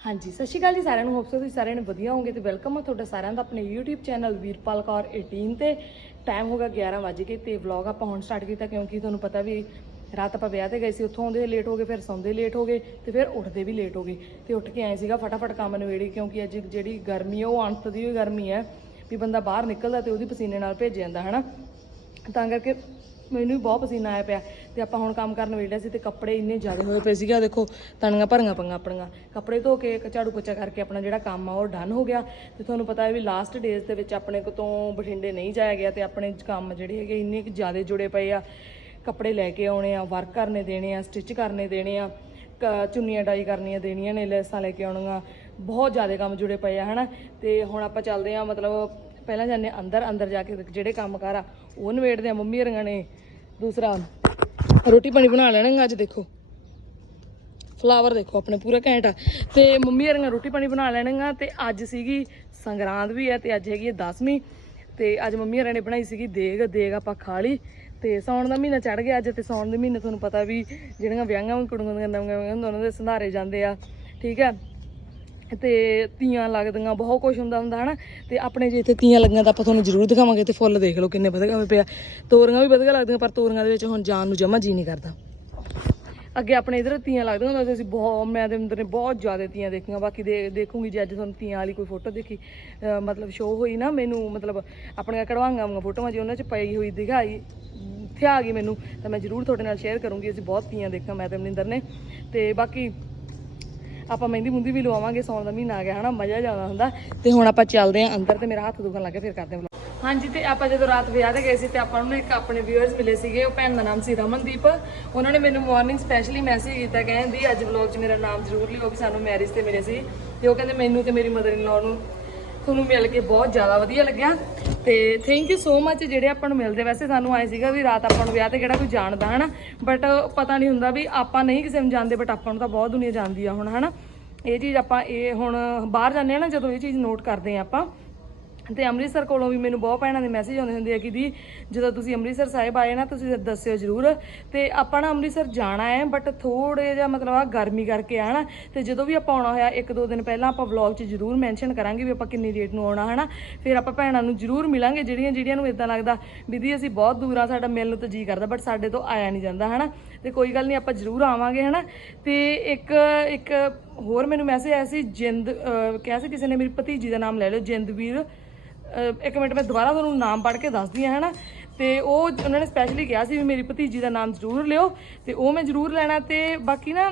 ਹਾਂਜੀ, ਸਤਿ ਸ਼੍ਰੀ ਅਕਾਲ ਜੀ ਸਾਰਿਆਂ ਨੂੰ। ਹੋਪ ਸੋ ਤੁਸੀਂ ਸਾਰਿਆਂ ਨੇ ਵਧੀਆ ਹੋਵੋਗੇ ਤੇ ਵੈਲਕਮ ਆ ਤੁਹਾਡਾ ਸਾਰਿਆਂ ਦਾ ਆਪਣੇ YouTube ਚੈਨਲ ਵੀਰਪਾਲ ਕੌਰ 18 ਤੇ। ਟਾਈਮ ਹੋ ਗਿਆ 11 ਵਜੇ ਕੇ ਤੇ ਵਲੌਗ ਆਪਾਂ ਹੁਣ ਸਟਾਰਟ ਕੀਤਾ ਕਿਉਂਕਿ ਤੁਹਾਨੂੰ ਪਤਾ ਵੀ ਰਾਤ ਆਪਾਂ ਵਿਆਹ ਤੇ ਗਏ ਸੀ, ਉੱਥੋਂ ਆਉਂਦੇ ਲੇਟ ਹੋ ਗਏ, ਫਿਰ ਸੌਂਦੇ ਲੇਟ ਹੋ ਗਏ ਤੇ ਫਿਰ ਉੱਠਦੇ ਵੀ ਲੇਟ ਹੋ ਗਏ। ਤੇ ਉੱਠ ਕੇ ਆਏ ਸੀਗਾ ਫਟਾਫਟ ਕੰਮ ਨਵੇੜੀ ਕਿਉਂਕਿ ਅੱਜ ਜਿਹੜੀ ਗਰਮੀ ਆ, ਉਹ ਅੰਤ ਦੀ ਹੋਈ ਗਰਮੀ ਹੈ ਵੀ ਬੰਦਾ ਬਾਹਰ ਨਿਕਲਦਾ ਤੇ ਉਹਦੀ ਪਸੀਨੇ ਨਾਲ ਭੇਜ ਜਾਂਦਾ, ਹਨਾ? ਤਾਂ ਕਰਕੇ ਮੈਨੂੰ ਵੀ ਬਹੁਤ ਪਸੀਨਾ ਆਇਆ ਪਿਆ। ਤੇ ਆਪਾਂ ਹੁਣ ਕੰਮ ਕਰਨ ਵੇਲੇ ਸੀ ਤੇ ਕੱਪੜੇ ਇੰਨੇ ਜ਼ਿਆਦਾ ਹੋਏ ਪਏ ਸੀਗਾ। ਦੇਖੋ, ਤਣੀਆਂ ਭਰੀਆਂ ਪਈਆਂ ਆਪਣੀਆਂ। ਕੱਪੜੇ ਧੋ ਕੇ ਝਾੜੂ ਪੋਚਾ ਕਰਕੇ ਆਪਣਾ ਜਿਹੜਾ ਕੰਮ ਆ, ਉਹ ਡਨ ਹੋ ਗਿਆ। ਤੇ ਤੁਹਾਨੂੰ ਪਤਾ ਹੈ ਵੀ ਲਾਸਟ ਡੇਜ਼ ਦੇ ਵਿੱਚ ਆਪਣੇ ਕੋ ਤੋਂ ਬਠਿੰਡੇ ਨਹੀਂ ਜਾਇਆ ਗਿਆ ਤੇ ਆਪਣੇ ਕੰਮ ਜਿਹੜੇ ਹੈਗੇ ਇੰਨੇ ਕੁ ਜ਼ਿਆਦਾ ਜੁੜੇ ਪਏ ਆ। ਕੱਪੜੇ ਲੈ ਕੇ ਆਉਣੇ ਆ ਵਰਕ ਕਰਨੇ ਦੇਣੇ ਆ ਸਟਿਚ ਕਰਨੇ ਦੇਣੇ ਆ, ਕ- ਚੁੰਨੀਆਂ ਡਾਈ ਕਰਨੀਆਂ ਦੇਣੀਆਂ ਨੇ, ਲੈਸਾਂ ਲੈ ਕੇ ਆਉਣੀਆਂ। ਬਹੁਤ ਜ਼ਿਆਦਾ ਕੰਮ ਜੁੜੇ ਪਏ ਆ, ਹਨਾ? ਤੇ ਹੁਣ ਆਪਾਂ ਚੱਲਦੇ ਆ, ਮਤਲਬ ਪਹਿਲਾਂ ਜਾਂਦੇ ਹਾਂ, ਅੰਦਰ ਅੰਦਰ ਜਾ ਕੇ ਜਿਹੜੇ ਕੰਮ ਕਾਰ ਆ, ਉਹ ਨਵੇੜਦੇ ਆ ਮੰਮੀ ਹਰੀਆਂ ਨੇ। ਦੂਸਰਾ, ਰੋਟੀ ਪਾਣੀ ਬਣਾ ਲੈਣਗੇ ਅੱਜ ਦੇਖੋ। ਫਲਾਵਰ ਦੇਖੋ, ਆਪਣੇ ਪੂਰਾ ਘੈਂਟ ਆ। ਤੇ ਮੰਮੀ ਹਰੀਆਂ ਰੋਟੀ ਪਾਣੀ ਬਣਾ ਲੈਣਗੇ ਤੇ ਅੱਜ ਸੀਗੀ ਸੰਗਰਾਂਦ ਵੀ ਹੈ ਤੇ ਅੱਜ ਹੈਗੀ ਹੈ 10ਵੀਂ ਤੇ ਅੱਜ ਮੰਮੀ ਹਰਾਂ ਨੇ ਬਣਾਈ ਸੀਗੀ ਦੇਗ ਦੇਗ ਆਪਾਂ ਖਾ ਲਈ। ਤੇ ਸੌਣ ਦਾ ਮਹੀਨਾ ਚੜ ਗਿਆ ਅੱਜ, ਤੇ ਸੌਣ ਦੇ ਮਹੀਨੇ ਤੁਹਾਨੂੰ ਪਤਾ ਵੀ ਜਿਹੜੀਆਂ ਵਿਆਹਾਂ ਕੁੜੀਆਂ ਦੀਆਂ, ਨਵੀਆਂ ਵਿਆਹੀਆਂ ਉਹਨਾਂ ਦੇ ਸੰਧਾਰੇ ਜਾਂਦੇ ਆ। ਠੀਕ ਹੈ ਤੇ ਤੀਆਂ ਲੱਗਦੀਆਂ, ਬਹੁਤ ਕੁਝ ਹੁੰਦਾ ਹੁੰਦਾ, ਹਨਾ? ਤੇ ਆਪਣੇ ਜੇ ਇੱਥੇ ਤੀਆਂ ਲੱਗੀਆਂ ਤਾਂ ਆਪਾਂ ਤੁਹਾਨੂੰ ਜ਼ਰੂਰ ਦਿਖਾਵਾਂਗੇ ਤੇ ਫੁੱਲ ਦੇਖ ਲਓ ਕਿੰਨੇ ਵਧੀਆ ਹੋਏ ਪਿਆ ਤੋਰੀਆਂ ਵੀ ਵਧੀਆ ਲੱਗਦੀਆਂ, ਪਰ ਤੋਰੀਆਂ ਦੇ ਵਿੱਚ ਹੁਣ ਜਾਣ ਨੂੰ ਜਮਾ ਜੀ ਨਹੀਂ ਕਰਦਾ। ਅੱਗੇ ਆਪਣੇ ਇਧਰ ਤੀਆਂ ਲੱਗਦੀਆਂ ਹੁੰਦੀਆਂ ਸੀ, ਅਸੀਂ ਬਹੁਤ, ਮੈਂ ਤੇ ਅੰਦਰ ਨੇ ਬਹੁਤ ਜ਼ਿਆਦਾ ਤੀਆਂ ਦੇਖੀਆਂ। ਬਾਕੀ ਦੇ, ਦੇਖੂੰਗੀ ਜੇ ਅੱਜ ਤੁਹਾਨੂੰ ਤੀਆਂ ਵਾਲੀ ਕੋਈ ਫੋਟੋ ਦੇਖੀ। ਅਹ ਮਤਲਬ ਸ਼ੋਅ ਹੋਈ ਨਾ ਮੈਨੂੰ, ਮਤਲਬ ਆਪਣੀਆਂ ਕਢਵਾਈਆਂ ਵਾਂਗੀਆਂ ਫੋਟੋਆਂ ਜੇ ਉਹਨਾਂ 'ਚ ਪਈ ਹੋਈ ਦਿਖਾਈ ਇੱਥੇ ਆ ਗਈ ਮੈਨੂੰ, ਤਾਂ ਮੈਂ ਜ਼ਰੂਰ ਤੁਹਾਡੇ ਨਾਲ ਸ਼ੇਅਰ ਕਰੂੰਗੀ। ਅਸੀਂ ਬਹੁਤ ਤੀਆਂ ਦੇਖਾਂ ਮੈਂ ਤੇ ਅਮਰਿੰਦਰ ਨੇ। ਤੇ ਬਾਕੀ ਆਪਾਂ ਮਹਿੰਦੀ ਮੁੰਦੀ ਵੀ ਲਵਾਵਾਂਗੇ, ਸੌਣ ਦਾ ਮਹੀਨਾ ਆ ਗਿਆ, ਹਨਾ, ਮਜ਼ਾ ਜ਼ਿਆਦਾ ਹੁੰਦਾ। ਤੇ ਹੁਣ ਆਪਾਂ ਚੱਲਦੇ ਆਂ ਅੰਦਰ ਤੇ ਮੇਰਾ ਹੱਥ ਦੁਖਣ ਲੱਗਾ ਫਿਰ ਕਰਦੇ ਹਾਂ vlog। ਹਾਂਜੀ, ਤੇ ਆਪਾਂ ਜਦੋਂ ਰਾਤ ਵਿਆਹ ਤੇ ਗਏ ਸੀ ਤੇ ਆਪਾਂ ਨੂੰ ਇੱਕ ਆਪਣੇ ਵਿਊਅਰਸ ਮਿਲੇ ਸੀਗੇ, ਉਹ ਭੈਣ ਦਾ ਨਾਮ ਸੀ ਰਮਨਦੀਪ। ਉਹਨਾਂ ਨੇ ਮੈਨੂੰ ਮਾਰਨਿੰਗ ਸਪੈਸ਼ਲੀ ਮੈਸੇਜ ਕੀਤਾ, ਕਹਿੰਦੀ ਅੱਜ ਵਲੌਗ 'ਚ ਮੇਰਾ ਨਾਮ ਜ਼ਰੂਰ ਲਿਓ ਕਿ ਸਾਨੂੰ ਮੈਰਿਜ ਤੇ ਮਿਲੇ ਸੀ। ਤੇ ਉਹ ਕਹਿੰਦੇ ਮੈਨੂੰ ਤੇ ਮੇਰੀ ਮਦਰ ਇਨ ਲਾਅ ਨੂੰ ਤੁਹਾਨੂੰ ਮਿਲ ਕੇ ਬਹੁਤ ਜ਼ਿਆਦਾ ਵਧੀਆ ਲੱਗਿਆ। ਤੇ ਥੈਂਕ ਯੂ ਸੋ ਮੱਚ ਜਿਹੜੇ ਆਪਾਂ ਨੂੰ ਮਿਲਦੇ। ਵੈਸੇ ਸਾਨੂੰ ਆਏ ਸੀਗਾ ਵੀ ਰਾਤ ਆਪਾਂ ਨੂੰ ਵਿਆਹ ਤੇ ਕਿਹੜਾ ਕੋਈ ਜਾਣਦਾ, ਹਨਾ। ਬਟ ਪਤਾ ਨਹੀਂ ਹੁੰਦਾ ਵੀ ਆਪਾਂ ਨਹੀਂ ਕਿਸੇ ਨੂੰ ਜਾਣਦੇ ਬਟ ਆਪਾਂ ਨੂੰ ਤਾਂ ਬਹੁਤ ਦੁਨੀਆ ਜਾਣਦੀ ਆ ਹੁਣ, ਹਨਾ। ਇਹ ਚੀਜ਼ ਆਪਾਂ ਇਹ ਹੁਣ ਬਾਹਰ ਜਾਂਦੇ ਆ ਨਾ, ਜਦੋਂ ਇਹ ਚੀਜ਼ ਨੋਟ ਕਰਦੇ ਆ ਆਪਾਂ ਤੇ ਅੰਮ੍ਰਿਤਸਰ ਕੋਲੋਂ ਵੀ ਮੈਨੂੰ ਬਹੁਤ ਭੈਣਾਂ ਦੇ ਮੈਸੇਜ ਆਉਂਦੇ ਹੁੰਦੇ ਆ ਕਿ ਦੀ ਜਦੋਂ ਤੁਸੀਂ ਅੰਮ੍ਰਿਤਸਰ ਸਾਹਿਬ ਆਏ ਨਾ, ਤੁਸੀਂ ਦੱਸਿਓ ਜ਼ਰੂਰ। ਤੇ ਆਪਾਂ ਨਾ ਅੰਮ੍ਰਿਤਸਰ ਜਾਣਾ ਹੈ ਬਟ ਥੋੜੇ ਜਿਹਾ ਮਤਲਬ ਆ ਗਰਮੀ ਕਰਕੇ ਆ ਨਾ, ਤੇ ਜਦੋਂ ਵੀ ਆਪਾਂ ਆਉਣਾ ਹੋਇਆ, ਇੱਕ ਦੋ ਦਿਨ ਪਹਿਲਾਂ ਆਪਾਂ ਵਲੌਗ 'ਚ ਜ਼ਰੂਰ ਮੈਂਸ਼ਨ ਕਰਾਂਗੇ ਵੀ ਆਪਾਂ ਕਿੰਨੀ ਡੇਟ ਨੂੰ ਆਉਣਾ, ਹਨਾ। ਫਿਰ ਆਪਾਂ ਭੈਣਾਂ ਨੂੰ ਜ਼ਰੂਰ ਮਿਲਾਂਗੇ, ਜਿਹੜੀਆਂ ਜਿਹੜੀਆਂ ਨੂੰ ਇਦਾਂ ਲੱਗਦਾ ਵੀ ਅਸੀਂ ਬਹੁਤ ਦੂਰ ਆ, ਸਾਡਾ ਮਿਲਣ ਨੂੰ ਤਾਂ ਜੀ ਕਰਦਾ ਬਟ ਸਾਡੇ ਤੋਂ ਆਇਆ ਨਹੀਂ ਜਾਂਦਾ, ਹਨਾ। ਤੇ ਕੋਈ ਗੱਲ ਨਹੀਂ, ਆਪਾਂ ਜ਼ਰੂਰ ਆਵਾਂਗੇ, ਹਨਾ। ਤੇ ਇੱਕ ਇੱਕ ਹੋਰ ਮੈਨੂੰ ਮੈਸੇਜ ਆਇਆ ਸੀ, ਜਿੰਦ, ਅਹ, ਕਿਹਾ ਸੀ ਕਿਸੇ ਨੇ, ਮੇਰੀ ਭਤੀਜੀ ਦਾ ਨਾਮ ਲੈ ਲਿਓ, ਜਿੰਦਵੀਰ ਇੱਕ ਮਿੰਟ, ਮੈਂ ਦੁਬਾਰਾ ਤੁਹਾਨੂੰ ਨਾਮ ਪੜ੍ਹ ਕੇ ਦੱਸਦੀ ਹਾਂ, ਹਨਾ? ਤੇ ਉਹ ਉਹਨਾਂ ਨੇ ਸਪੈਸ਼ਲੀ ਕਿਹਾ ਸੀ ਵੀ ਮੇਰੀ ਭਤੀਜੀ ਦਾ ਨਾਮ ਜ਼ਰੂਰ ਲਿਓ ਤੇ ਉਹ ਮੈਂ ਜ਼ਰੂਰ ਲੈਣਾ ਤੇ ਬਾਕੀ ਨਾ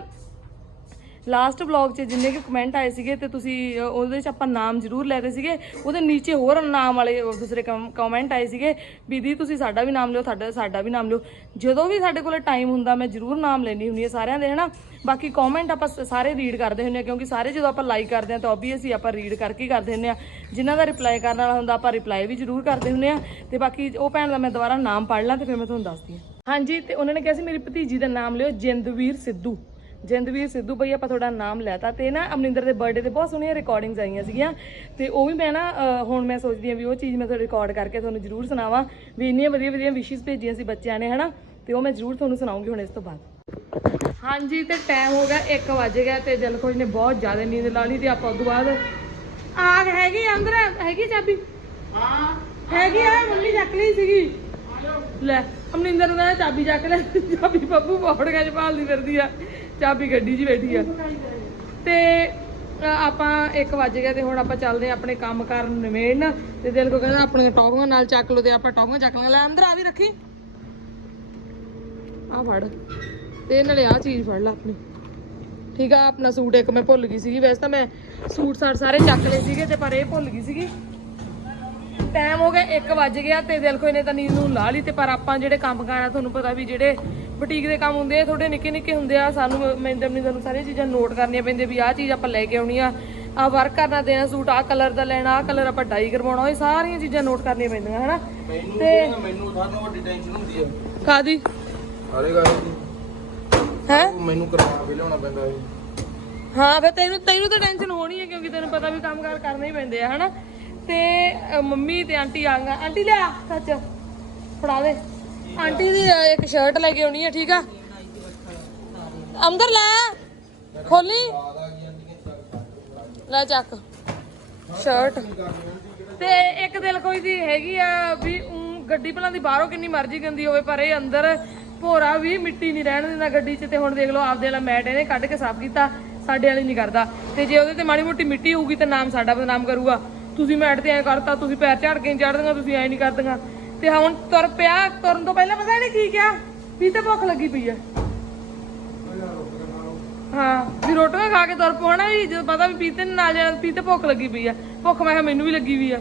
ਲਾਸਟ ਵਲੌਗ 'ਚ ਜਿੰਨੇ ਕਿ ਕਮੈਂਟ ਆਏ ਸੀਗੇ ਤੇ ਤੁਸੀਂ ਉਹਦੇ 'ਚ ਆਪਾਂ ਨਾਮ ਜ਼ਰੂਰ ਲੈਦੇ ਸੀਗੇ। ਉਹਦੇ ਨੀਚੇ ਹੋਰ ਨਾਮ ਵਾਲੇ ਉਹ ਦੂਸਰੇ ਕਮੈਂਟ ਆਏ ਸੀਗੇ ਵੀ ਦੀ ਤੁਸੀਂ ਸਾਡਾ ਵੀ ਨਾਮ ਲਿਓ ਸਾਡਾ ਸਾਡਾ ਵੀ ਨਾਮ ਲਿਓ। ਜਦੋਂ ਵੀ ਸਾਡੇ ਕੋਲੇ ਟਾਈਮ ਹੁੰਦਾ, ਮੈਂ ਜ਼ਰੂਰ ਨਾਮ ਲੈਣੀ ਹੁੰਦੀ ਹੈ ਸਾਰਿਆਂ ਦੇ, ਹਨਾ? ਬਾਕੀ ਕਮੈਂਟ ਆਪਾਂ ਸਾਰੇ ਰੀਡ ਕਰਦੇ ਹੁੰਦੇ ਆ ਕਿਉਂਕਿ ਸਾਰੇ ਜਦੋਂ ਆਪਾਂ ਲਾਈਕ ਕਰਦੇ ਆ ਤਾਂ ਆਬਵੀਅਸਲੀ ਆਪਾਂ ਰੀਡ ਕਰਕੇ ਹੀ ਕਰਦੇ ਹੁੰਦੇ ਆ ਜਿਨ੍ਹਾਂ ਦਾ ਰਿਪਲਾਈ ਕਰਨ ਵਾਲਾ ਹੁੰਦਾ, ਆਪਾਂ ਰਿਪਲਾਈ ਵੀ ਜ਼ਰੂਰ ਕਰਦੇ ਹੁੰਦੇ ਆ ਤੇ ਬਾਕੀ ਉਹ ਭੈਣ ਦਾ ਮੈਂ ਦੁਬਾਰਾ ਨਾਮ ਪੜ੍ਹ ਲਾਂ ਤੇ ਫਿਰ ਮੈਂ ਤੁਹਾਨੂੰ ਦੱਸਦੀ ਹਾਂ। ਹਾਂਜੀ, ਤੇ ਉਹਨਾਂ ਨੇ ਕਿਹਾ ਸੀ, ਮੇਰੀ ਭਤੀਜੀ ਦਾ ਨਾਮ ਲਿਓ ਜਿੰਦਵੀਰ ਸਿੱਧੂ। ਜਿੰਦਵੀਰ ਸਿੱਧੂ ਬਈ ਆਪਾਂ ਤੁਹਾਡਾ ਨਾਮ ਲੈਤਾ ਤੇ ਨਾ ਅਮਰਿੰਦਰ ਦੇ ਬਰਥਡੇ ਤੇ ਬਹੁਤ ਸੋਹਣੀਆਂ ਰਿਕਾਰਡਿੰਗਸ ਆਈਆਂ ਸੀਗੀਆਂ ਤੇ ਉਹ ਵੀ ਮੈਂ ਨਾ ਹੁਣ ਮੈਂ ਸੋਚਦੀ ਹਾਂ ਵੀ ਉਹ ਚੀਜ਼ ਮੈਂ ਤੁਹਾਨੂੰ ਰਿਕਾਰਡ ਕਰਕੇ ਤੁਹਾਨੂੰ ਜ਼ਰੂਰ ਸੁਣਾਵਾਂ ਵੀ ਇੰਨੀਆਂ ਵਧੀਆ ਵਧੀਆ ਵਿਸ਼ੇਸ ਭੇਜੀਆਂ ਸੀ ਬੱਚਿਆਂ ਨੇ ਹਨਾ? ਤੇ ਉਹ ਮੈਂ ਜ਼ਰੂਰ ਤੁਹਾਨੂੰ ਸੁਣਾਉਂਗੀ ਹੁਣ ਇਸ ਤੋਂ ਬਾਅਦ। ਹਾਂਜੀ ਤੇ ਟਾਈਮ ਹੋ ਗਿਆ 1 ਵਜ ਗਿਆ ਤੇ ਦਿਲਖੁਸ਼ ਨੇ ਬਹੁਤ ਜ਼ਿਆਦਾ ਨੀਂਦ ਲਾ ਲਈ ਤੇ ਆਪਾਂ ਉਦੋਂ ਬਾਅਦ ਆਗ ਹੈਗੀ ਅੰਦਰ? ਹੈਗੀ ਚਾਬੀ? ਹਾਂ। ਹੈਗੀ ਆ ਮੰਮੀ ਚੱਕ ਲਈ ਸੀਗੀ। ਲੈ ਅਮਰਿੰਦਰ ਨੇ ਚਾਬੀ ਚੱਕ ਲੈ। ਚਾਬੀ ਬੱਬੂ ਪੌੜੀਆਂ 'ਚ ਭਾਲਦੀ ਫਿਰਦੀ ਆ। ਚਾਬੀ ਗੱਡੀ 'ਚ ਬੈਠੀ ਆ। ਤੇ ਆਪਾਂ 1 ਵਜ ਗਿਆ ਤੇ ਹੁਣ ਆਪਾਂ ਚੱਲਦੇ ਆ ਆਪਣੇ ਕੰਮ ਕਰਨ ਨਿਮੇੜਨ। ਤੇ ਦਿਲ ਕੋ ਕਹਿੰਦਾ ਆਪਣੀਆਂ ਟੌਗੀਆਂ ਨਾਲ ਚੱਕ ਲਓ ਤੇ ਆਪਾਂ ਟੌਗੀਆਂ ਚੱਕ ਲੈ, ਅੰਦਰ ਆ ਵੀ ਰੱਖੀ। ਆ ਫੜ। ਤੇ ਨਾਲੇ ਆ ਚੀਜ਼ ਫੜ ਲੈ ਆਪਣੀ। ਠੀਕ ਆ, ਆਪਣਾ ਸੂਟ ਇੱਕ ਮੈਂ ਭੁੱਲ ਗਈ ਸੀਗੀ। ਵੈਸੇ ਤਾਂ ਮੈਂ ਸੂਟ ਸਾਟ ਸਾਰੇ ਚੱਕ ਲਏ ਸੀਗੇ ਤੇ ਪਰ ਇਹ ਭੁੱਲ ਗਈ ਸੀਗੀ। ਟਾਈਮ ਹੋ ਗਿਆ 1 ਵਜ ਗਿਆ ਤੇ ਦਿਲ ਕੋਈ ਨੇ ਤਾਂ ਨੀਂਦ ਨੂੰ ਲਾ ਲਈ ਤੇ ਪਰ ਆਪਾਂ ਜਿਹੜੇ ਕੰਮ ਕਾਰ ਆ ਤੁਹਾਨੂੰ ਪਤਾ ਵੀ ਜਿਹੜੇ ਬੁਟੀਕ ਦੇ ਕੰਮ ਹੁੰਦੇ ਆ ਥੋੜੇ ਨਿੱਕੇ ਨਿੱਕੇ ਹੁੰਦੇ ਆ ਸਾਨੂੰ ਮੈਨੂੰ ਨਹੀਂ ਤੁਹਾਨੂੰ ਸਾਰੀਆਂ ਚੀਜ਼ਾਂ ਨੋਟ ਕਰਨੀਆਂ ਪੈਂਦੀਆਂ ਵੀ ਆਹ ਚੀਜ਼ ਆਪਾਂ ਲੈ ਕੇ ਆਉਣੀ ਆ ਆ ਵਰਕ ਕਰਨਾ ਦੇਣਾ ਸੂਟ ਆ ਕਲਰ ਦਾ ਲੈਣਾ ਆ ਕਲਰ ਆਪਾਂ ਡਾਈ ਕਰਵਾਉਣਾ ਇਹ ਸਾਰੀਆਂ ਚੀਜ਼ਾਂ ਨੋਟ ਕਰਨੀਆਂ ਪੈਂਦੀਆਂ ਹਨਾ? ਤੇ ਮੈਨੂੰ ਨਾਲੋਂ ਵੱਡੀ ਟੈਨਸ਼ਨ ਹੁੰਦੀ ਹੈ ਕਾਦੀ ਸਾਰੇ ਗੱਲ ਹੈ? ਮੈਨੂੰ ਕਰਵਾ ਕੇ ਲਿਆਉਣਾ ਪੈਂਦਾ ਹੈ ਹਾਂ ਫਿਰ ਤੈਨੂੰ ਤੈਨੂੰ ਤਾਂ ਟੈਨਸ਼ਨ ਹੋਣੀ ਹੈ ਕਿਉਂਕਿ ਤੈਨੂੰ ਪਤਾ ਵੀ ਕੰਮ ਕਾਰ ਕਰਨੇ ਹੀ ਪੈਂਦੇ ਆ ਹਨਾ? ਤੇ ਅ, ਮੰਮੀ ਤੇ ਆਂਟੀ ਆ ਗਈਆਂ। ਆਂਟੀ ਲਿਆ ਸੱਚ। ਫੜਾ ਦੇ। ਆਂਟੀ ਦੀ ਅ, ਇੱਕ ਸ਼ਰਟ ਲੈ ਕੇ ਆਉਣੀ ਹੈ ਠੀਕ ਆ? ਅੰਦਰ ਲੈ। ਖੋਲੀ। ਲੈ ਚੱਕ। ਸ਼ਰਟ ਤੇ ਇੱਕ ਦਿਲ ਕੋਈ ਦੀ ਹੈਗੀ ਆ ਵੀ ਊਂ ਗੱਡੀ ਭਲਾਂ ਦੀ ਬਾਹਰੋਂ ਕਿੰਨੀ ਮਰਜ਼ੀ ਗੰਦੀ ਹੋਵੇ ਪਰ ਇਹ ਅੰਦਰ ਭੋਰਾ ਵੀ ਮਿੱਟੀ ਨਹੀਂ ਰਹਿਣ ਦਿੰਦਾ ਗੱਡੀ 'ਚ। ਤੇ ਹੁਣ ਦੇਖ ਲਓ ਆਪਦੇ ਵਾਲਾ ਮੈਟ ਇਹਨੇ ਕੱਢ ਕੇ ਸਾਫ਼ ਕੀਤਾ। ਸਾਡੇ ਵਾਲੀ ਨਹੀਂ ਕਰਦਾ। ਤੇ ਜੇ ਉਹਦੇ ਤੇ ਮਾੜੀ ਮੋਟੀ ਮਿੱਟੀ ਹੋਊਗੀ ਤਾਂ ਨਾਮ ਸਾਡਾ ਬਦਨਾਮ ਕਰੂਗਾ। ਤੁਸੀਂ ਮੈਟ ਤੇ ਐ ਕਰਤਾ, ਤੁਸੀਂ ਪੈਰ ਝਾੜ ਕੇ ਚੜ ਤੁਸੀਂ ਐ ਨਹੀਂ ਕਰਦੀਆਂ। ਤੇ ਹੁਣ ਤੁਰ ਪਿਆ, ਤੁਰਨ ਤੋਂ ਪਹਿਲਾਂ ਪਤਾ ਇਹਨੇ ਕੀ ਕਿਹਾ? ਵੀ ਤੇ ਭੁੱਖ ਲੱਗੀ ਪਈ ਆ ਹਾਂ, ਵੀ ਰੋਟੀਆਂ ਖਾ ਕੇ ਤੁਰ ਪਾਉਣਾ ਵੀ ਜਦੋਂ ਪਤਾ ਵੀ ਪੀਤੇ ਨਾਲ ਜਾਣਾ ਪੀਤੇ ਭੁੱਖ ਲੱਗੀ ਪਈ ਆ ਭੁੱਖ ਮੈਂ ਕਿਹਾ ਮੈਨੂੰ ਵੀ ਲੱਗੀ ਵੀ ਆ